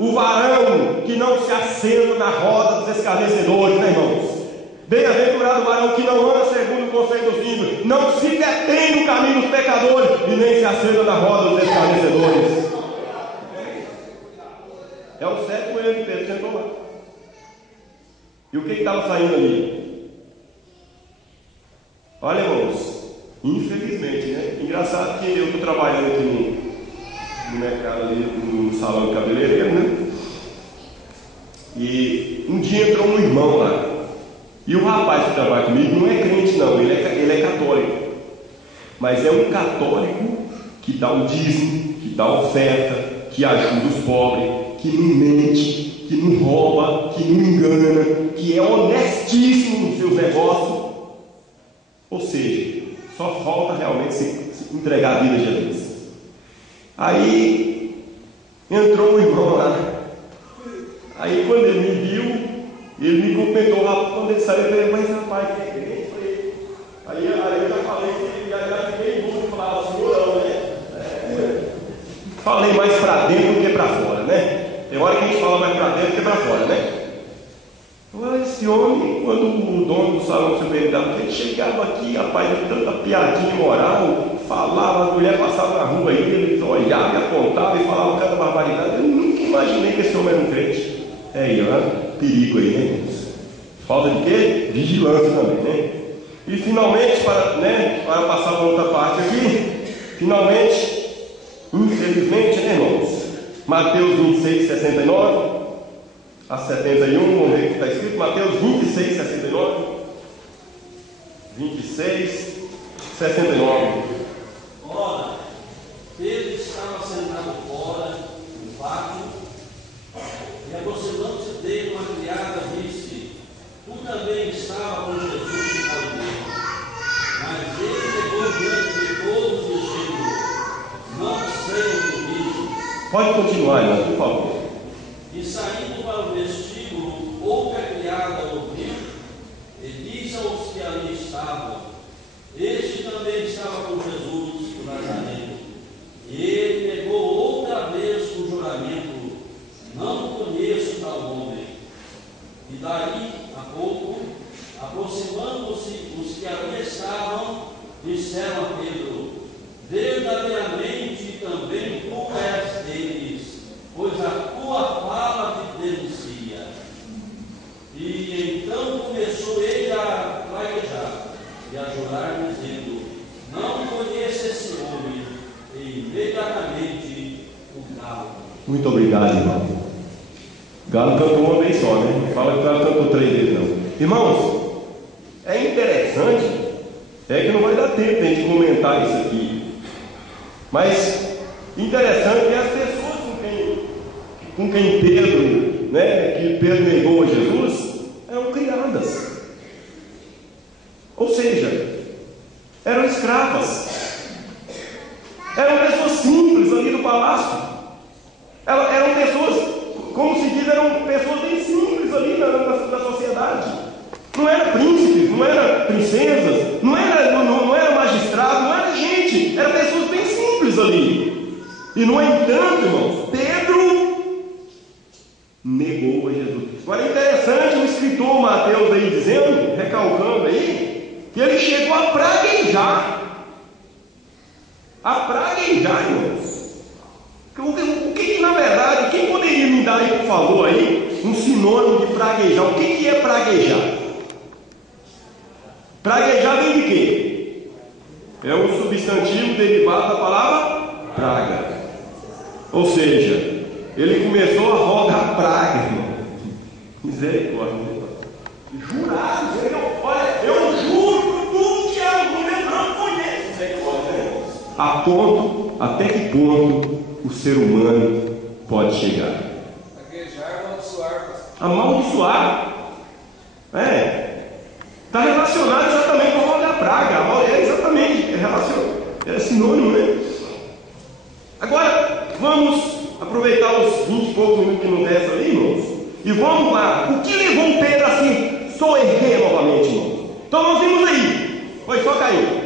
o varão que não se assenta na roda dos escarnecedores, né, irmãos? Bem-aventurado o varão que não anda segundo o conselho dos ímpios, não se detém no caminho dos pecadores e nem se assenta na roda dos escarnecedores. É o sétimo erro que Pedro sentou lá. E o que estava saindo ali? Olha, irmãos, infelizmente, né? Engraçado que eu estou trabalhando aqui no mercado ali, no salão de cabeleireiro, né? E um dia entrou um irmão lá. E o rapaz que trabalha comigo não é crente, não, ele é católico. Mas é um católico que dá o dízimo, que dá oferta, que ajuda os pobres, que não mente, que não rouba, que não engana, que é honestíssimo nos seus negócios. Ou seja, só falta realmente se entregar a vida a Jesus. Aí entrou um irmão lá. Aí quando ele me viu, ele me cumprimentou lá. Quando ele saiu, eu falei, mas rapaz, que é crente? Aí eu já falei que já fiquei em dúvida, falava assim, não, né? Falei mais para dentro do que para fora, né? Tem hora que a gente fala mais para dentro do que para fora, né? Olha, esse homem, quando o dono do salão supermercado, ele chegava aqui, rapaz, de tanta piadinha moral, falava, a mulher passava na rua, ele olhava e apontava e falava cada barbaridade. Eu nunca imaginei que esse homem era um crente. Aí, ó, perigo aí, né, irmãos? Falta de quê? Vigilância também, né? E finalmente, para passar para outra parte aqui, finalmente, infelizmente, né, irmãos? Mateus 26, 69 a 71, vamos ver o que está escrito. Mateus 26, 69. 26, 69. Ora, Pedro estava sentado fora, no pátio, e aproximando-se dele uma criada disse: Tu também estava com Jesus no Galileia. Mas ele pegou diante de todos, dizendo: Não sei o que diz. Pode continuar, irmão, por favor. E saindo para o vestíbulo, outra criada ouviu, e disse aos que ali estavam: Este também estava com Jesus, o Nazareno. E ele negou outra vez com juramento: Não conheço tal homem. E daí a pouco, aproximando-se os que ali estavam, disseram a Pedro: Verdadeiramente também tu és deles, pois a tua fala te denuncia. E então começou ele a praguejar e a jurar, dizendo: Não conheço esse homem. E imediatamente o galo. Muito obrigado, irmão. O galo cantou uma vez só, né? Fala que o galo cantou 3 vezes, não. Irmãos, é interessante, é que não vai dar tempo de a gente comentar isso aqui. Mas Interessante que as pessoas com quem Pedro, que Pedro negou a Jesus, eram criadas. Ou seja, eram escravas. Eram pessoas simples ali do palácio. Eram pessoas, como se diz, eram pessoas bem simples ali da sociedade. Não eram príncipes, não eram princesas, não era magistrado, não era gente. Eram pessoas bem simples ali. E no entanto, irmãos, Pedro negou a Jesus. Agora é interessante o escritor Mateus aí dizendo, recalcando aí, que ele chegou a praguejar. A praguejar, irmãos. O que na verdade, quem poderia me dar aí, por favor, aí, um sinônimo de praguejar? O que é praguejar? Praguejar vem de quê? É um substantivo derivado da palavra praga. Ou seja, ele começou a rogar praga, irmão. Misericórdia. Jurar, olha, eu juro por tudo que a mulher não conhece. Misericórdia. A ponto, até que ponto o ser humano pode chegar? Praguejar, amaldiçoar. Amaldiçoar. Está relacionado exatamente com a palavra da praga. É exatamente, é sinônimo, né? Agora, vamos aproveitar os 20 e poucos minutos que não desce ali, irmãos, e vamos lá. O que levou Pedro a se soerguer novamente, irmãos? Então nós vimos aí, foi só cair.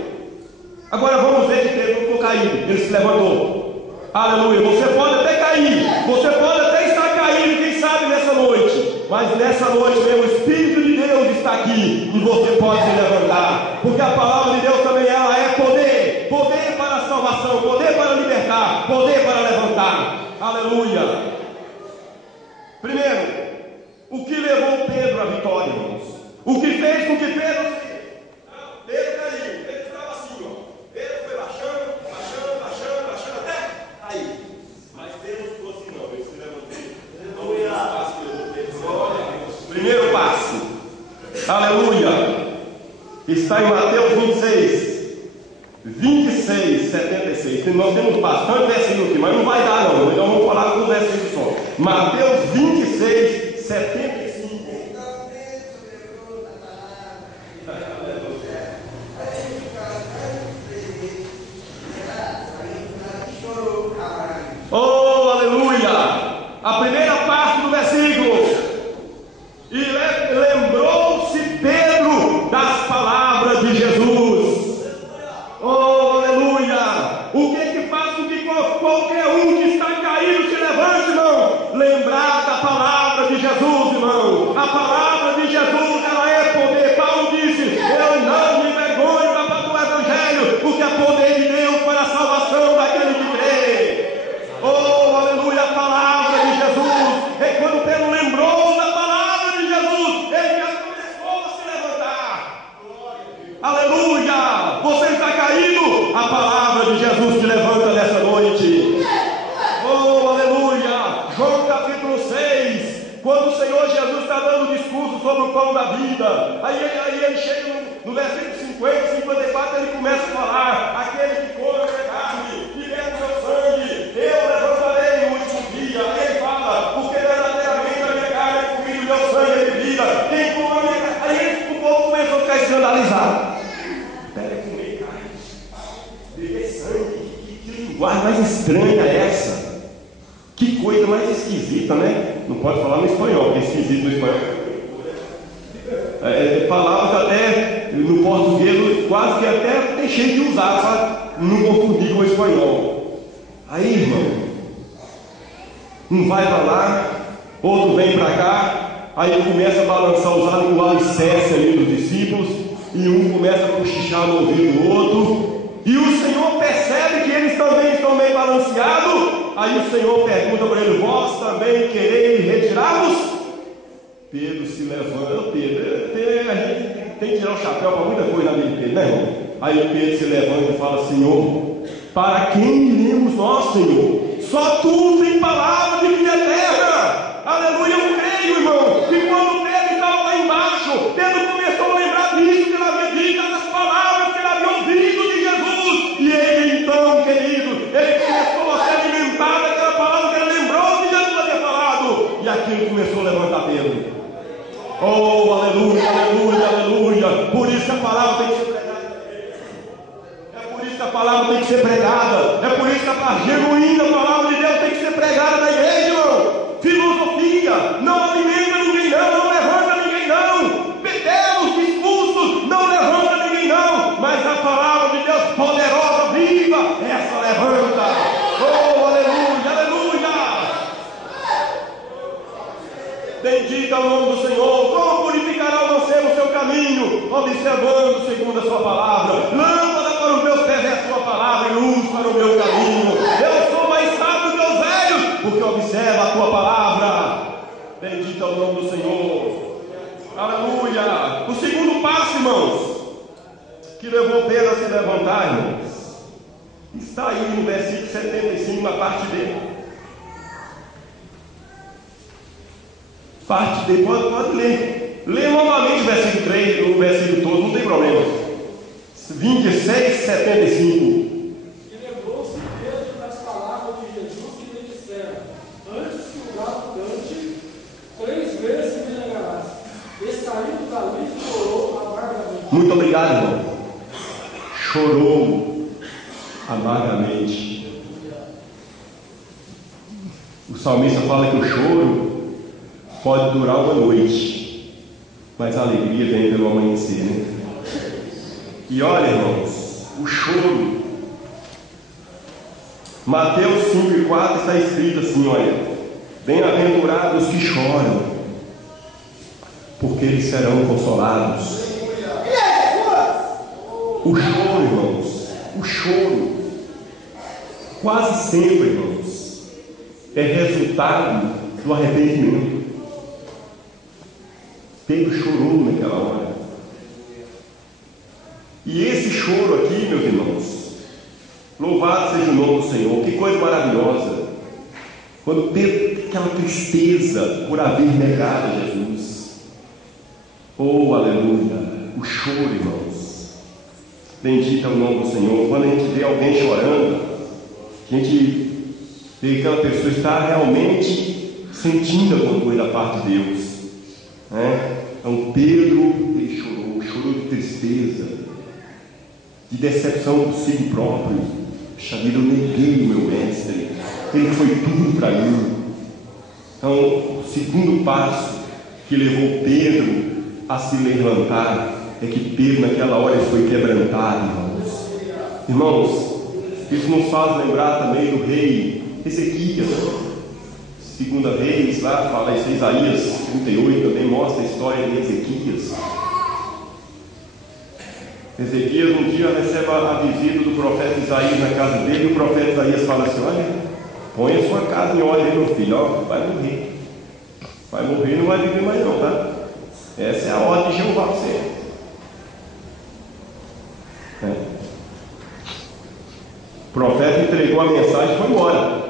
Agora vamos ver que Pedro não ficou caído, ele se levantou. Aleluia. Você pode até cair, você pode até estar caído, quem sabe nessa noite, mas nessa noite mesmo o Espírito de Deus está aqui e você pode se levantar, porque a palavra de Deus também ela é poder, poder para a salvação, poder para libertar, poder para levantar. Aleluia. Primeiro, o que levou Pedro à vitória, irmãos? O que fez com que Pedro caiu? Ele estava assim, ó. Pedro foi baixando até aí. Mas Deus não ficou assim, não. Ele se levantou. Primeiro passo. Aleluia. Está em Mateus 26, 76. Nós temos bastante versículos aqui, mas não vai dar não. Então vamos falar com um versículo só. Mateus 26, 75. Oh, aleluia! A primeira parte do versículo. E lembrou-se Pedro das palavras de Jesus. Oh, aleluia! O que faz com que qualquer um que está caído se levante, irmão? Lembrar da palavra de Jesus, irmão. A palavra de Jesus, ela é poder. Paulo disse, eu não me envergonho do evangelho, porque é poder de Deus para a salvação daquele que crê. Oh, aleluia, a palavra de Jesus. E quando Pedro lembrou da palavra de Jesus, ele já começou a se levantar. Aleluia! Você está caído? A palavra de Jesus te levanta nessa noite. Oh, aleluia! João capítulo 6. Quando o Senhor Jesus está dando discurso sobre o pão da vida, aí ele chega no versículo 50, 54, ele começa a falar: aquele que come a carne e bebe o meu sangue, eu levantarei no último dia. Ele fala: porque verdadeiramente a minha carne é comida e o meu sangue é bebida. Quem come a minha carne? Aí o povo começou a ficar escandalizado. Pera, comer carne, beber sangue, que linguagem mais estranha é essa? Que coisa mais esquisita, né? Não pode falar no espanhol, porque é esquisito no espanhol. Palavras até no português quase que até deixei de usar para não confundir com o espanhol. Aí, irmão, um vai para lá, outro vem para cá, aí começa a balançar o alicerce ali dos discípulos, e um começa a cochichar no ouvido do outro, e o Senhor percebe que eles também estão meio balanceados. Aí o Senhor pergunta para ele: vós também quereis retirá-los? Pedro se levanta. A gente tem que tirar o chapéu para muita coisa na vida de Pedro, né, irmão? Aí Pedro se levanta e fala: Senhor, para quem iremos nós, Senhor? Só tu tem palavra de vida eterna. Aleluia, eu creio, irmão, que quando Pedro estava lá embaixo, Pedro começou a lembrar disso que ele havia dito, das palavras que ele havia ouvido de Jesus. E ele então, querido, ele começou a ser Oh, aleluia, aleluia, aleluia. Por isso que a palavra tem que ser pregada. É por isso que a palavra tem que ser pregada. É por isso que a genuína palavra de Deus tem que ser pregada na igreja, irmão. Filosofia não alimenta ninguém, não levanta ninguém, não. Bebelos, discursos, não levanta ninguém, não. Mas a palavra de Deus, poderosa, viva, essa levanta. Oh, aleluia, aleluia. Bendito é o nome do Senhor. Como purificará você no seu caminho? Observando segundo a sua palavra. Lâmpada para os meus pés é a sua palavra e luz para o meu caminho. Eu sou mais sábio que os velhos, porque observa a tua palavra. Bendito é o nome do Senhor. Aleluia. O segundo passo, irmãos, que levou Pedro a se levantar, irmãos, está aí no versículo 75, na parte dele. Parte dele, pode ler. Lê novamente o versículo 3, o versículo todo, não tem problema. 26, 75. E lembrou-se Pedro das palavras de Jesus que lhe disseram: antes que o galo cante, 3 vezes me negarás. E saindo dali chorou amargamente. Muito obrigado, irmão. Chorou amargamente. O salmista fala que o choro pode durar uma noite, mas a alegria vem pelo amanhecer, né? E olha, irmãos, o choro, Mateus 5,4 está escrito assim, olha: bem-aventurados que choram, porque eles serão consolados. O choro, irmãos, o choro, quase sempre, irmãos, é resultado do arrependimento. Pedro chorou naquela hora. E esse choro aqui, meus irmãos, louvado seja o nome do Senhor, que coisa maravilhosa. Quando Pedro tem aquela tristeza por haver negado a Jesus. Oh, aleluia, o choro, irmãos. Bendito é o nome do Senhor. Quando a gente vê alguém chorando, a gente vê que aquela pessoa está realmente sentindo alguma coisa da parte de Deus, né? Então Pedro, ele chorou de tristeza, de decepção consigo próprio. Puxa vida, eu neguei o meu mestre, ele foi tudo para mim. Então, o segundo passo que levou Pedro a se levantar é que Pedro naquela hora ele foi quebrantado, irmãos. Irmãos, isso nos faz lembrar também do rei Ezequias. Segunda Reis, lá fala isso, Isaías 38 também mostra a história de Ezequias. Ezequias um dia recebe a visita do profeta Isaías na casa dele, e o profeta Isaías fala assim: olha, põe a sua casa em ordem, meu filho, ó, vai morrer. Vai morrer e não vai viver mais não, tá? Essa é a ordem de Jeová para você. O profeta entregou a mensagem e foi embora.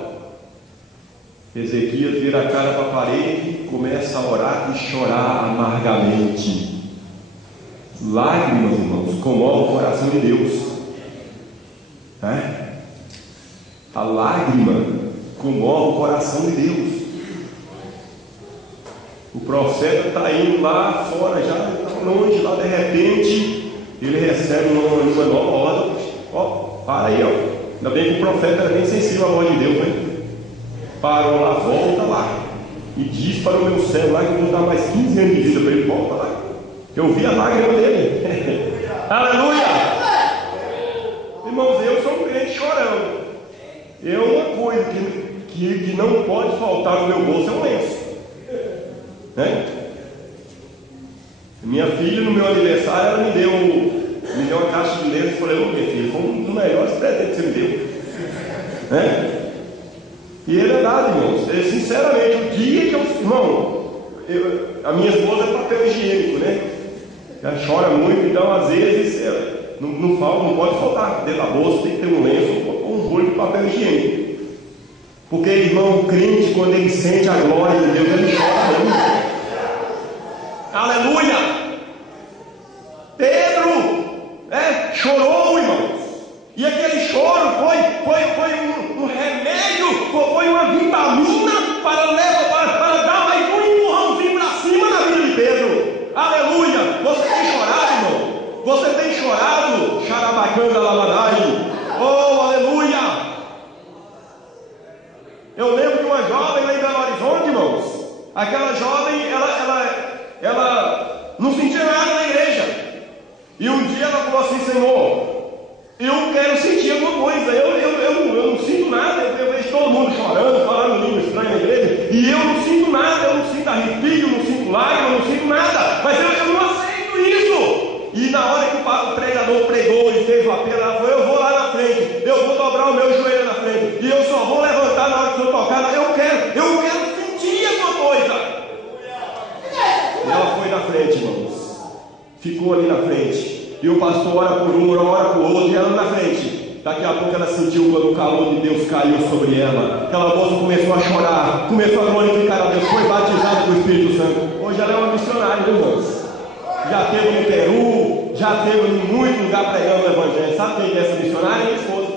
Ezequias vira a cara para a parede, começa a orar e chorar amargamente. Lágrimas, irmãos, comovem o coração de Deus. A lágrima comove o coração de Deus. O profeta está indo lá fora, já está longe, lá de repente, ele recebe uma nova ordem. Ó, para aí, ó. Ainda bem que o profeta era bem sensível à voz de Deus, né? Parou lá, volta lá. E diz para o meu servo lá que eu vou dar mais 15 anos de vida para ele. Volta lá. Eu vi a lágrima dele. Aleluia! Irmãos, eu sou um crente chorando. Uma coisa que não pode faltar no meu bolso é um lenço. Né? Minha filha, no meu aniversário, ela me deu uma caixa de lenço. Eu falei: ô minha filha, foi um dos melhores presentes que você me deu. Né? E é verdade, irmãos. Sinceramente, o dia que a minha esposa é papel higiênico, né? Ela chora muito, então às vezes não pode faltar dentro da bolsa, tem que ter um lenço ou um rolo de papel higiênico. Porque, irmão, o crente, quando ele sente a glória de Deus, ele chora muito. Aleluia! Pedro chorou, irmãos. E aquele choro foi um remédio, foi uma vitamina para dar mais um empurrãozinho para cima na vida de Pedro. Você tem chorado? Xarabacanda Lamadai. Oh, aleluia! Eu lembro de uma jovem lá em Belo Horizonte, irmãos. Aquela jovem, ela não sentia nada na igreja. E um dia ela falou assim: Senhor, eu quero sentir alguma coisa. Eu não sinto nada. Eu vejo todo mundo chorando, falando língua estranha na igreja. E eu não sinto nada. Eu não sinto arrepio, não sinto lágrima, não sinto nada. Mas eu não aceito isso. E na hora que o pregador pregou e fez o apelo, ela falou: eu vou lá na frente, eu vou dobrar o meu joelho na frente, e eu só vou levantar na hora que eu tocar. Eu quero sentir alguma coisa. E ela foi na frente, irmãos. Ficou ali na frente. E o pastor ora por um, ora por outro, e ela na frente. Daqui a pouco ela sentiu quando o calor de Deus caiu sobre ela. Aquela moça começou a chorar, começou a glorificar a Deus, foi batizada com o Espírito Santo. Hoje ela é uma missionária, irmãos. Já teve no Peru, já teve em muito lugar pregando o Evangelho. Sabe quem é essa missionária? Minha esposa.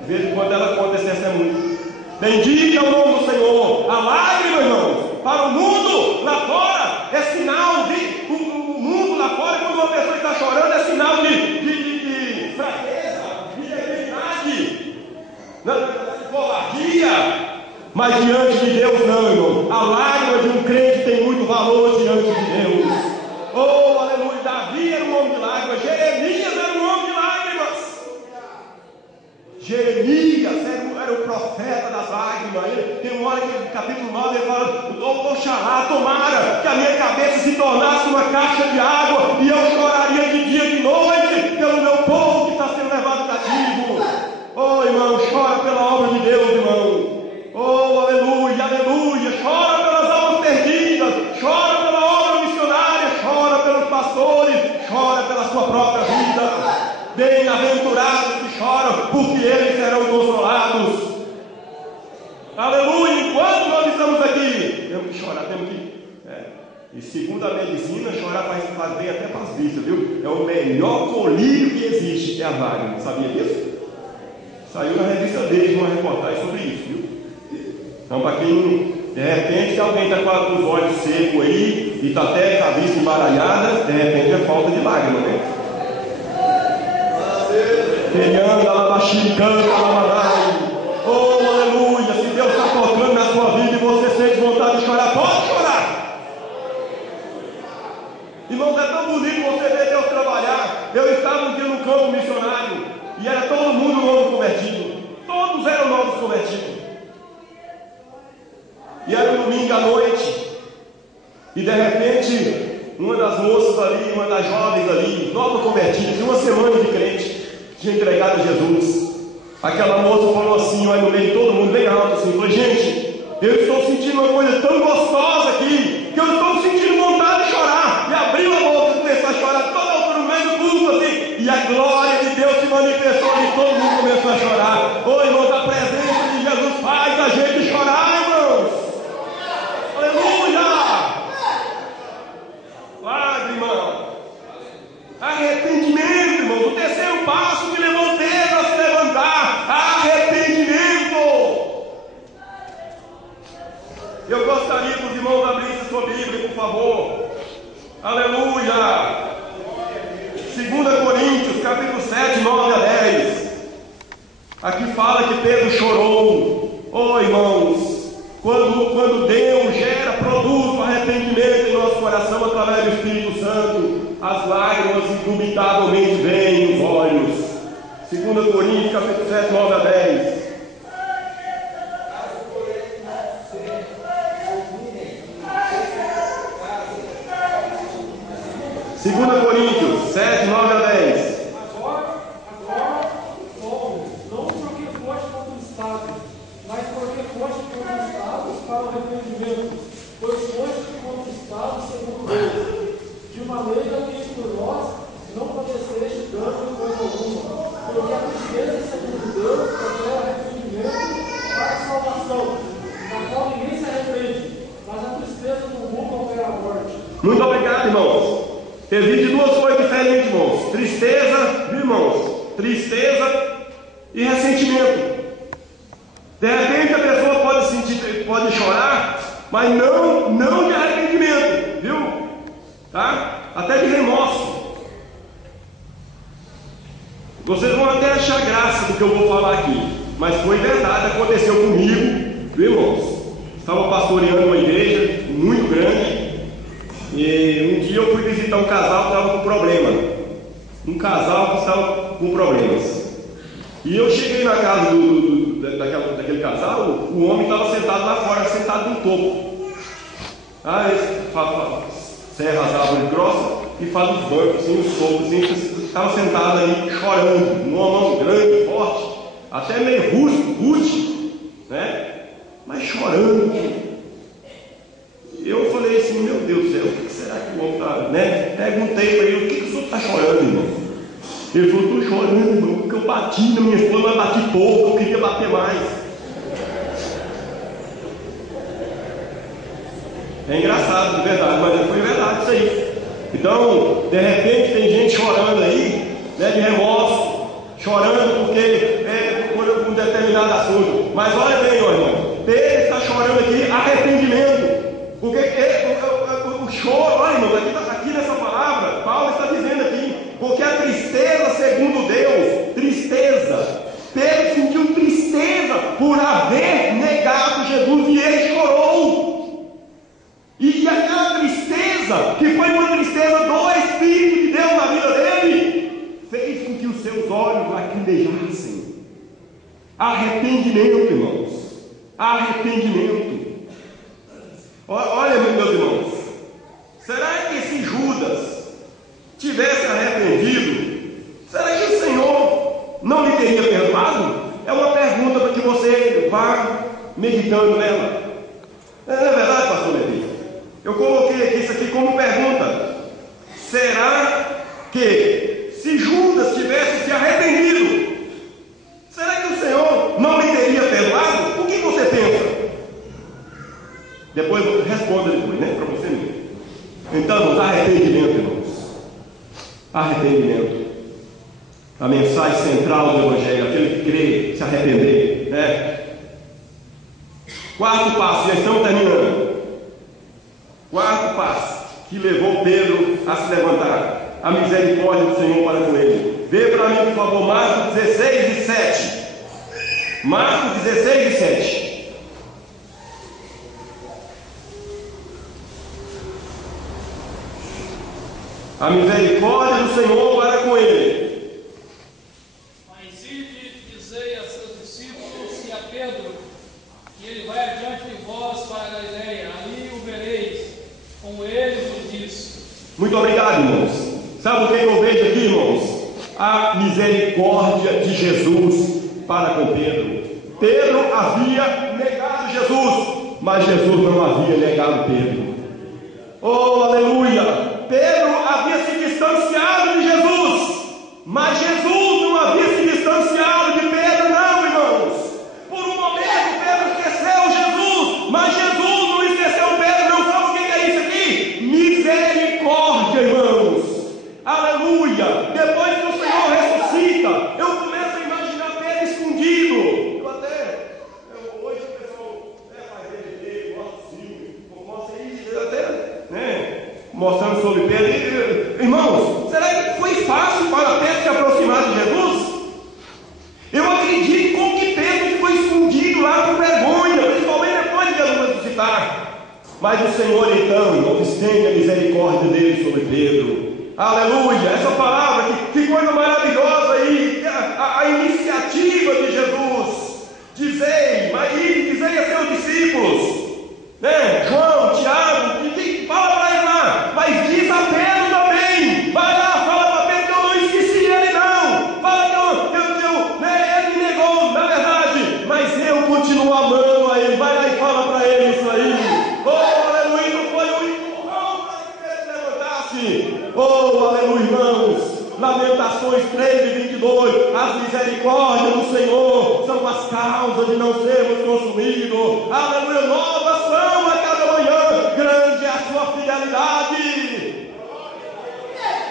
De vez em quando ela conta esse testemunho. Bendita o nome do Senhor. A lágrima, irmãos, para o mundo lá fora é sinal de. O mundo lá fora, quando uma pessoa está chorando, é sinal de fraqueza, de debilidade, de covardia. Mas diante de Deus não, irmão. A lágrima de um crente tem muito valor diante de Deus. Oh, aleluia. Davi era um homem de lágrimas. Jeremias era um homem de lágrimas. Jeremias era o profeta das lágrimas. Tem uma hora que no capítulo 9 ele fala: oxalá, tomara que a minha cabeça se tornasse uma caixa de água, e eu choraria de dia e de noite pelo meu povo que está sendo levado cativo. Oh, irmão, chora pela obra de Deus, irmão. Oh, aleluia, aleluia. Chora pelas almas perdidas, chora pela obra missionária, chora pelos pastores, chora pela sua própria vida. Bem-aventurados que choram, porque eles serão consolados. Aleluia. Enquanto nós estamos aqui, temos que chorar, temos que. E segundo a medicina, chorar faz bem até para as vistas, viu? É o melhor colírio que existe, é a lágrima. Sabia disso? Saiu na revista deles uma reportagem sobre isso, viu? Então, para quem, de repente, se alguém está com os olhos secos aí e está até com a vista embaralhada, de repente é falta de lágrima, né? Queriando, alabaxi, canta, alabarai. Oh, aleluia! Se Deus está tocando na sua vida e você sente vontade de chorar, pode chorar! Irmãos, é tão bonito você ver Deus trabalhar. Eu estava um dia no campo missionário e era todo mundo novo convertido. Todos eram novos convertidos. E era um domingo à noite, e de repente, uma das moças ali, uma das jovens ali, nova convertida, de uma semana de crente, tinha entregado a Jesus. Aquela moça falou assim, olha, no meio de todo mundo, bem alto assim, falou: gente, eu estou sentindo uma coisa tão gostosa aqui, que eu estou sentindo vontade de chorar. E abriu a boca e começou a chorar, toda altura, no meio do culto assim, e a glória de Deus se manifestou e todo mundo começou a chorar. Ô, irmãos, a presença de Jesus faz a gente chorar, irmãos. Aleluia! Lágrima, arrependimento, irmão. O terceiro passo que levou Pedro a se levantar: arrependimento. Eu gostaria que os irmãos abrissem sua Bíblia, por favor. Aleluia! 2 Coríntios, capítulo 7, 9 a 10. Aqui fala que Pedro chorou. Oh, irmãos, quando Deus gera, produz o arrependimento em nosso coração através do Espírito Santo, as lágrimas indubitavelmente vêm nos olhos. 2 Coríntios, capítulo 7, 9 a 10. Segunda Coríntios 7, 9 a 10. Agora, não porque foste conquistado, mas porque foste conquistado para o arrependimento, pois foste conquistado segundo Deus, de maneira que por nós não padeceste dano coisa alguma, porque a tristeza segundo Deus é o arrependimento para a salvação, na qual ninguém se arrepende, mas a tristeza do mundo opera a morte. Muito obrigado, irmãos. Existe duas coisas diferentes, irmãos: tristeza, irmãos, tristeza e ressentimento. De repente a pessoa pode chorar, mas não de arrependimento, viu? Tá? até de remorso. Vocês vão até achar graça do que eu vou falar aqui, mas foi verdade, aconteceu comigo, viu, irmãos? Estava pastoreando uma igreja muito grande e um dia eu fui visitar um casal que estava com problema. Um casal que estava com problemas. E eu cheguei na casa daquele casal, o homem estava sentado lá fora, sentado no topo. Serra as árvores grossas e faz os bancos, assim, os topos, assim, estava sentado ali chorando, numa mão grande, forte, até meio rude, né? Mas chorando. Eu falei assim, meu Deus do céu, o que será que o homem está, né? Perguntei para ele, o que o senhor está chorando, irmão? Ele falou, estou chorando, irmão, porque eu bati na minha esposa, mas bati pouco, eu queria bater mais. É engraçado, de verdade, mas foi verdade isso aí. Então, de repente tem gente chorando aí, né, de remorso, chorando porque por um determinado assunto. Mas olha bem, irmão, Pedro está chorando aqui arrependimento. Porque o choro, olha, irmão, aqui nessa palavra, Paulo está dizendo aqui, porque a tristeza, segundo Deus, tristeza. Pedro sentiu tristeza por haver negado Jesus e ele chorou. E aquela tristeza, que foi uma tristeza do Espírito de Deus na vida dele, fez com que os seus olhos lacrimejassem. Arrependimento, irmãos. Arrependimento. Olha, meus irmãos, será que se Judas tivesse arrependido, será que o Senhor não lhe teria perdoado? É uma pergunta para que você vá meditando nela. Não é verdade, pastor Levi? Eu coloquei aqui isso aqui como pergunta. Será que se Judas tivesse se arrependido, será que o Senhor não lhe teria perdoado? O que você pensa? Depois responda depois, né? Para você mesmo. Então, arrependimento, irmãos. Arrependimento. A mensagem central do Evangelho, aquele que crê, se arrepender, né? Quarto passo, já estamos terminando. Quarto passo que levou Pedro a se levantar: a misericórdia do Senhor para com ele. Vê para mim, por favor, Marcos 16 e 7. Marcos 16 e 7. A misericórdia do Senhor para com ele. Mas ide, dizei a seus discípulos e a Pedro, que ele vai adiante de vós para a Galileia, ali o vereis, como ele vos disse. Muito obrigado, irmãos. Sabe o que eu vejo aqui, irmãos? A misericórdia de Jesus para com Pedro. Pedro havia negado Jesus, mas Jesus não havia negado Pedro. Oh, aleluia! Pedro havia se distanciado de Jesus, mas Jesus não havia se distanciado de Pedro, não, irmãos. Por um momento Pedro esqueceu Jesus, mas Jesus não esqueceu Pedro, não. Sabe o que é isso aqui? Misericórdia, irmãos. Aleluia! Depois que o Senhor ressuscita, eu começo a imaginar Pedro escondido. Hoje o pessoal faz DVD, mostra isso, até, né? Mostrando sobre Pedro. Irmãos, será que foi fácil para Pedro se aproximar de Jesus? Eu acredito com que Pedro ficou escondido lá com vergonha, principalmente depois de Jesus ressuscitar. Mas o Senhor então, irmãos, estende a misericórdia dele sobre Pedro. Aleluia! Essa palavra, que coisa maravilhosa aí, a iniciativa de Jesus. Dizei a seus discípulos, né? João, Tiago, fala para ele lá, mas diz a Pedro também. Vai lá, fala para Pedro que eu não esqueci ele, não. Fala que ele me negou, na verdade, mas eu continuo amando a ele. Vai lá e fala para ele isso aí. Oh, aleluia! Não foi um empurrão para que Pedro levantasse. Oh, aleluia, irmãos. Lamentações 3 e 22. As misericórdias do Senhor são as causas de não sermos consumidos. Aleluia, novas são a cada manhã. Grande é a sua fidelidade.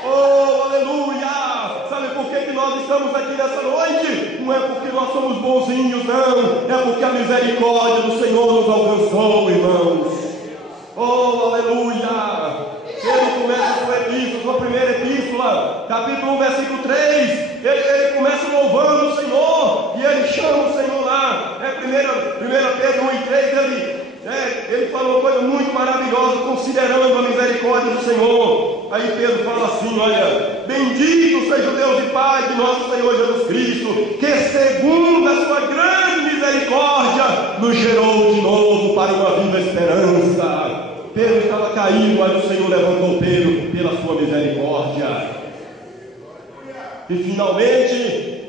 Oh, aleluia. Sabe por que nós estamos aqui nessa noite? Não é porque nós somos bonzinhos, não. É porque a misericórdia do Senhor nos alcançou, irmãos. Oh, aleluia. Pedro começa a sua epístola, sua primeira epístola, capítulo 1, versículo 3. Ele começa louvando o Senhor, e ele chama o Senhor lá. 1 Pedro 1 e 3, ele falou uma coisa muito maravilhosa, considerando a misericórdia do Senhor. Aí Pedro fala assim: olha, bendito seja o Deus e Pai de nosso Senhor Jesus Cristo, que segundo a sua grande misericórdia nos gerou de novo para uma viva esperança. Pedro estava caído, mas o Senhor levantou Pedro pela sua misericórdia. E finalmente,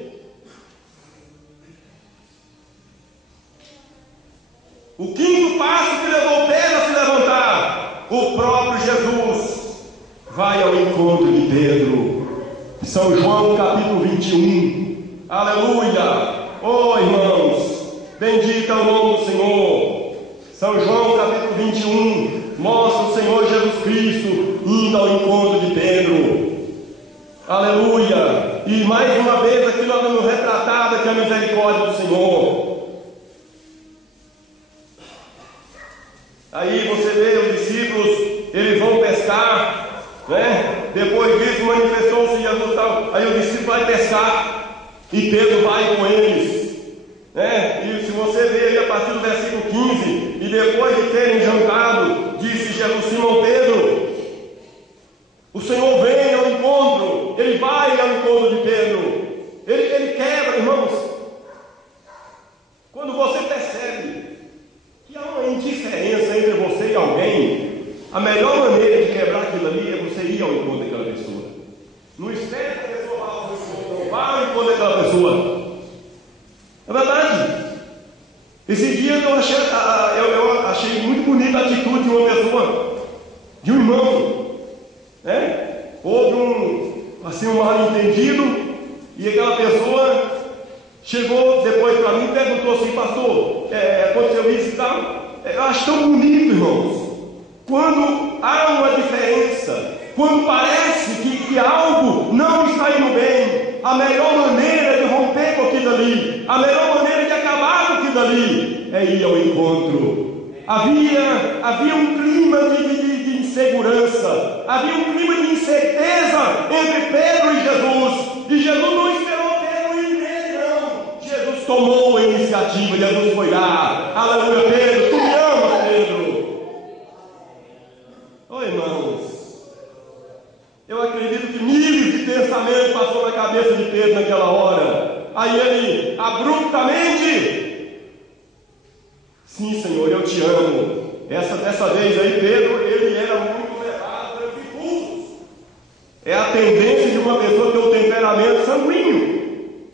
o quinto passo que levou Pedro a se levantar, o próprio Jesus vai ao encontro de Pedro. São João capítulo 21. Aleluia! Oh, irmãos, bendito é o nome do Senhor. São João capítulo 21 mostra o Senhor Jesus Cristo indo ao encontro de Pedro. Aleluia! E mais uma vez aqui nós vamos retratar aqui a misericórdia do Senhor. Aí você vê os discípulos, eles vão pescar, né? Depois disso manifestou-se Jesus tal. Aí o discípulo vai pescar e Pedro vai com eles, né? E se você ver ali a partir do versículo 15, e depois de terem jantado, disse Jesus: Simão Pedro, o Senhor vem ao encontro, ele vai ao encontro de Pedro, ele quebra, irmãos. Quando você percebe que há uma indiferença entre você e alguém, a melhor maneira de quebrar aquilo ali é você ir ao encontro daquela pessoa. Não espere que a pessoa vá ao encontro, vá ao encontro daquela pessoa. É verdade. Esse dia eu achei muito bonita a atitude de uma pessoa, de um irmão, né? Houve um mal-entendido, e aquela pessoa chegou depois para mim e perguntou assim: pastor, aconteceu isso e tal. Eu acho tão bonito, irmãos, quando há uma diferença, quando parece que algo não está indo bem, a melhor maneira de romper com aquilo ali, a melhor maneira de acabar com aquilo ali, é ir ao encontro. Havia um clima de insegurança, havia um clima de incerteza entre Pedro e Jesus, e Jesus não esperou Pedro ir nele, não. Jesus tomou a iniciativa, Jesus foi lá. Aleluia, Pedro, tu me amas, Pedro. Oi, irmãos, eu acredito que milhares de pensamentos passou na cabeça de Pedro naquela hora. Aí ele, abruptamente: sim, Senhor, eu te amo. Dessa vez aí, Pedro, ele era muito levado pelos impulsos. É a tendência de uma pessoa ter um temperamento sanguíneo,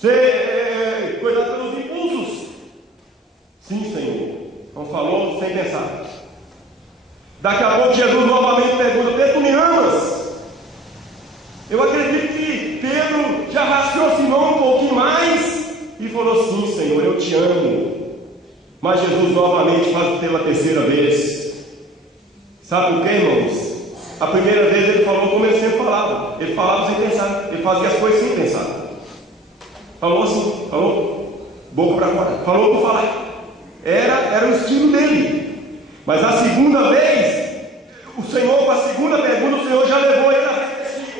ser cuidado pelos impulsos. Sim, Senhor. Não falou sem pensar. Daqui a pouco Jesus novamente pergunta: Pedro, tu me amas? Eu acredito que Pedro já raciocinou um pouquinho mais e falou: sim, Senhor, eu te amo. Mas Jesus novamente faz pela terceira vez. Sabe por quê, irmãos? A primeira vez ele falou como ele sempre falava. Ele falava sem pensar. Ele fazia as coisas sem pensar. Falou assim, falou boca para fora, falou por falar. Era o estilo dele. Mas a segunda vez, o Senhor, com a segunda pergunta, o Senhor já levou ele a refletir.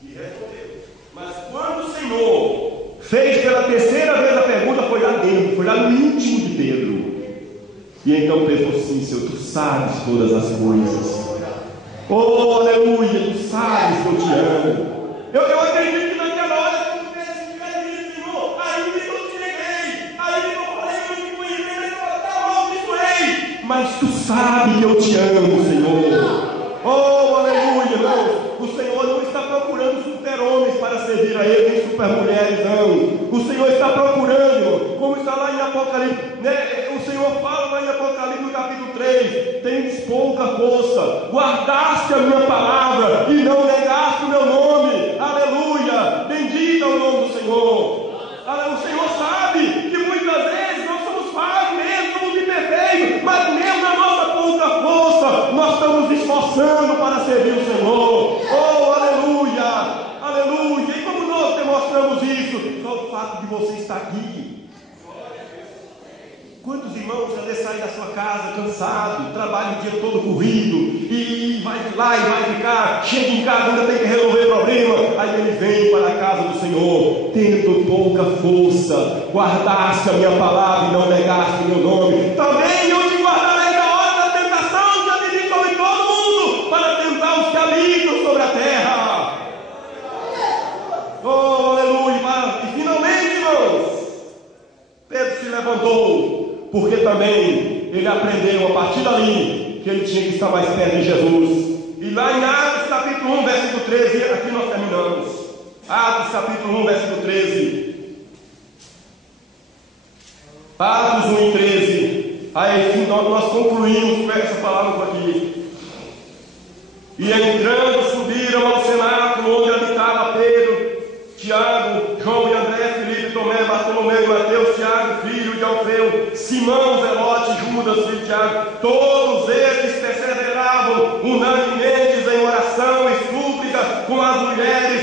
E respondeu. Mas quando o Senhor fez pela terceira vez a pergunta, foi lá dentro, foi lá no íntimo de Pedro. E então Pedro falou assim: Senhor, tu sabes todas as coisas. Oh, aleluia, tu sabes que eu te amo. Eu acredito que naquela hora tu tivesse Senhor, ainda não te neguei, ainda não falei que eu te conheci, mas tu sabes que eu te amo, Senhor. Oh, aleluia, irmão. O Senhor não está procurando super-homens para servir a Ele, nem super-mulheres, não. O Senhor está procurando, como está lá em Apocalipse, né? O Senhor fala lá em Apocalipse no capítulo 3: tens pouca força, guardaste a minha palavra e não negaste o meu nome. Aleluia, bendito é o nome do Senhor. O Senhor sabe que muitas vezes nós somos falhos mesmo, somos imperfeitos, mas mesmo na nossa pouca força, nós estamos esforçando para servir o Senhor. Oh, aleluia, aleluia. E como nós demonstramos isso? Só o fato de você estar aqui. Quantos irmãos irmãos, às vezes sai da sua casa cansado, trabalha o dia todo corrido, e vai lá e vai ficar, chega em casa, ainda tem que resolver problema, aí ele vem para a casa do Senhor, tendo pouca força, guardaste a minha palavra e não negaste meu nome, também eu te guardarei da hora da tentação, já te digo sobre todo mundo, para tentar os que habitam sobre a terra. Oh, aleluia! E finalmente, irmãos, Pedro se levantou, porque também ele aprendeu a partir dali que ele tinha que estar mais perto de Jesus. E lá em Atos capítulo 1, versículo 13, aqui nós terminamos. Atos capítulo 1, versículo 13. Atos 1 e 13. Aí nós concluímos com essa palavra aqui. E entrando, subiram ao cenáculo onde habitava Pedro, Tiago, João e André, Filipe, Tomé, Bartolomeu e Mateus, Tiago, filho de Alfeu, Simão, Zelote, Judas, filho de Tiago. Todos eles perseveravam unanimemente em oração e súplica com as mulheres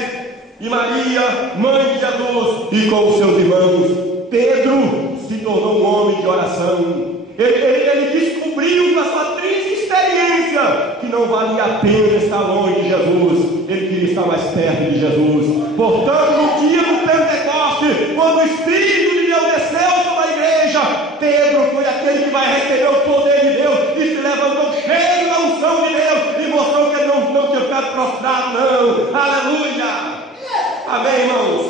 e Maria, mãe de Jesus, e com os seus irmãos. Pedro se tornou um homem de oração. Ele descobriu na sua triste experiência que não valia a pena estar longe de Jesus. Ele queria estar mais perto de Jesus. Portanto, no dia do Pentecoste, quando o Espírito de Deus desceu sobre a igreja, Pedro foi aquele que vai receber o poder de Deus e se levantou cheio da unção de Deus e mostrou que ele não tinha ficado prostrado, não. Aleluia! Amém, irmãos?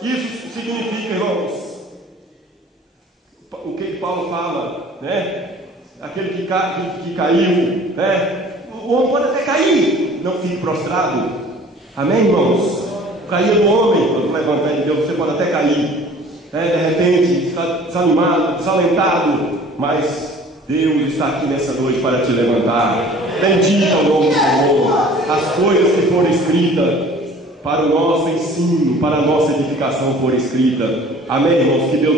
Isso significa, irmãos, o que Paulo fala, né? Aquele que caiu, né? O homem pode até cair, não fique prostrado. Amém, irmãos? Cair do homem, quando o evangelho de Deus, você pode até cair, né? De repente, desanimado, desalentado, mas Deus está aqui nessa noite para te levantar. Bendito é o nome do Senhor. As coisas que foram escritas para o nosso ensino, para a nossa edificação foram escritas. Amém, irmãos? Que Deus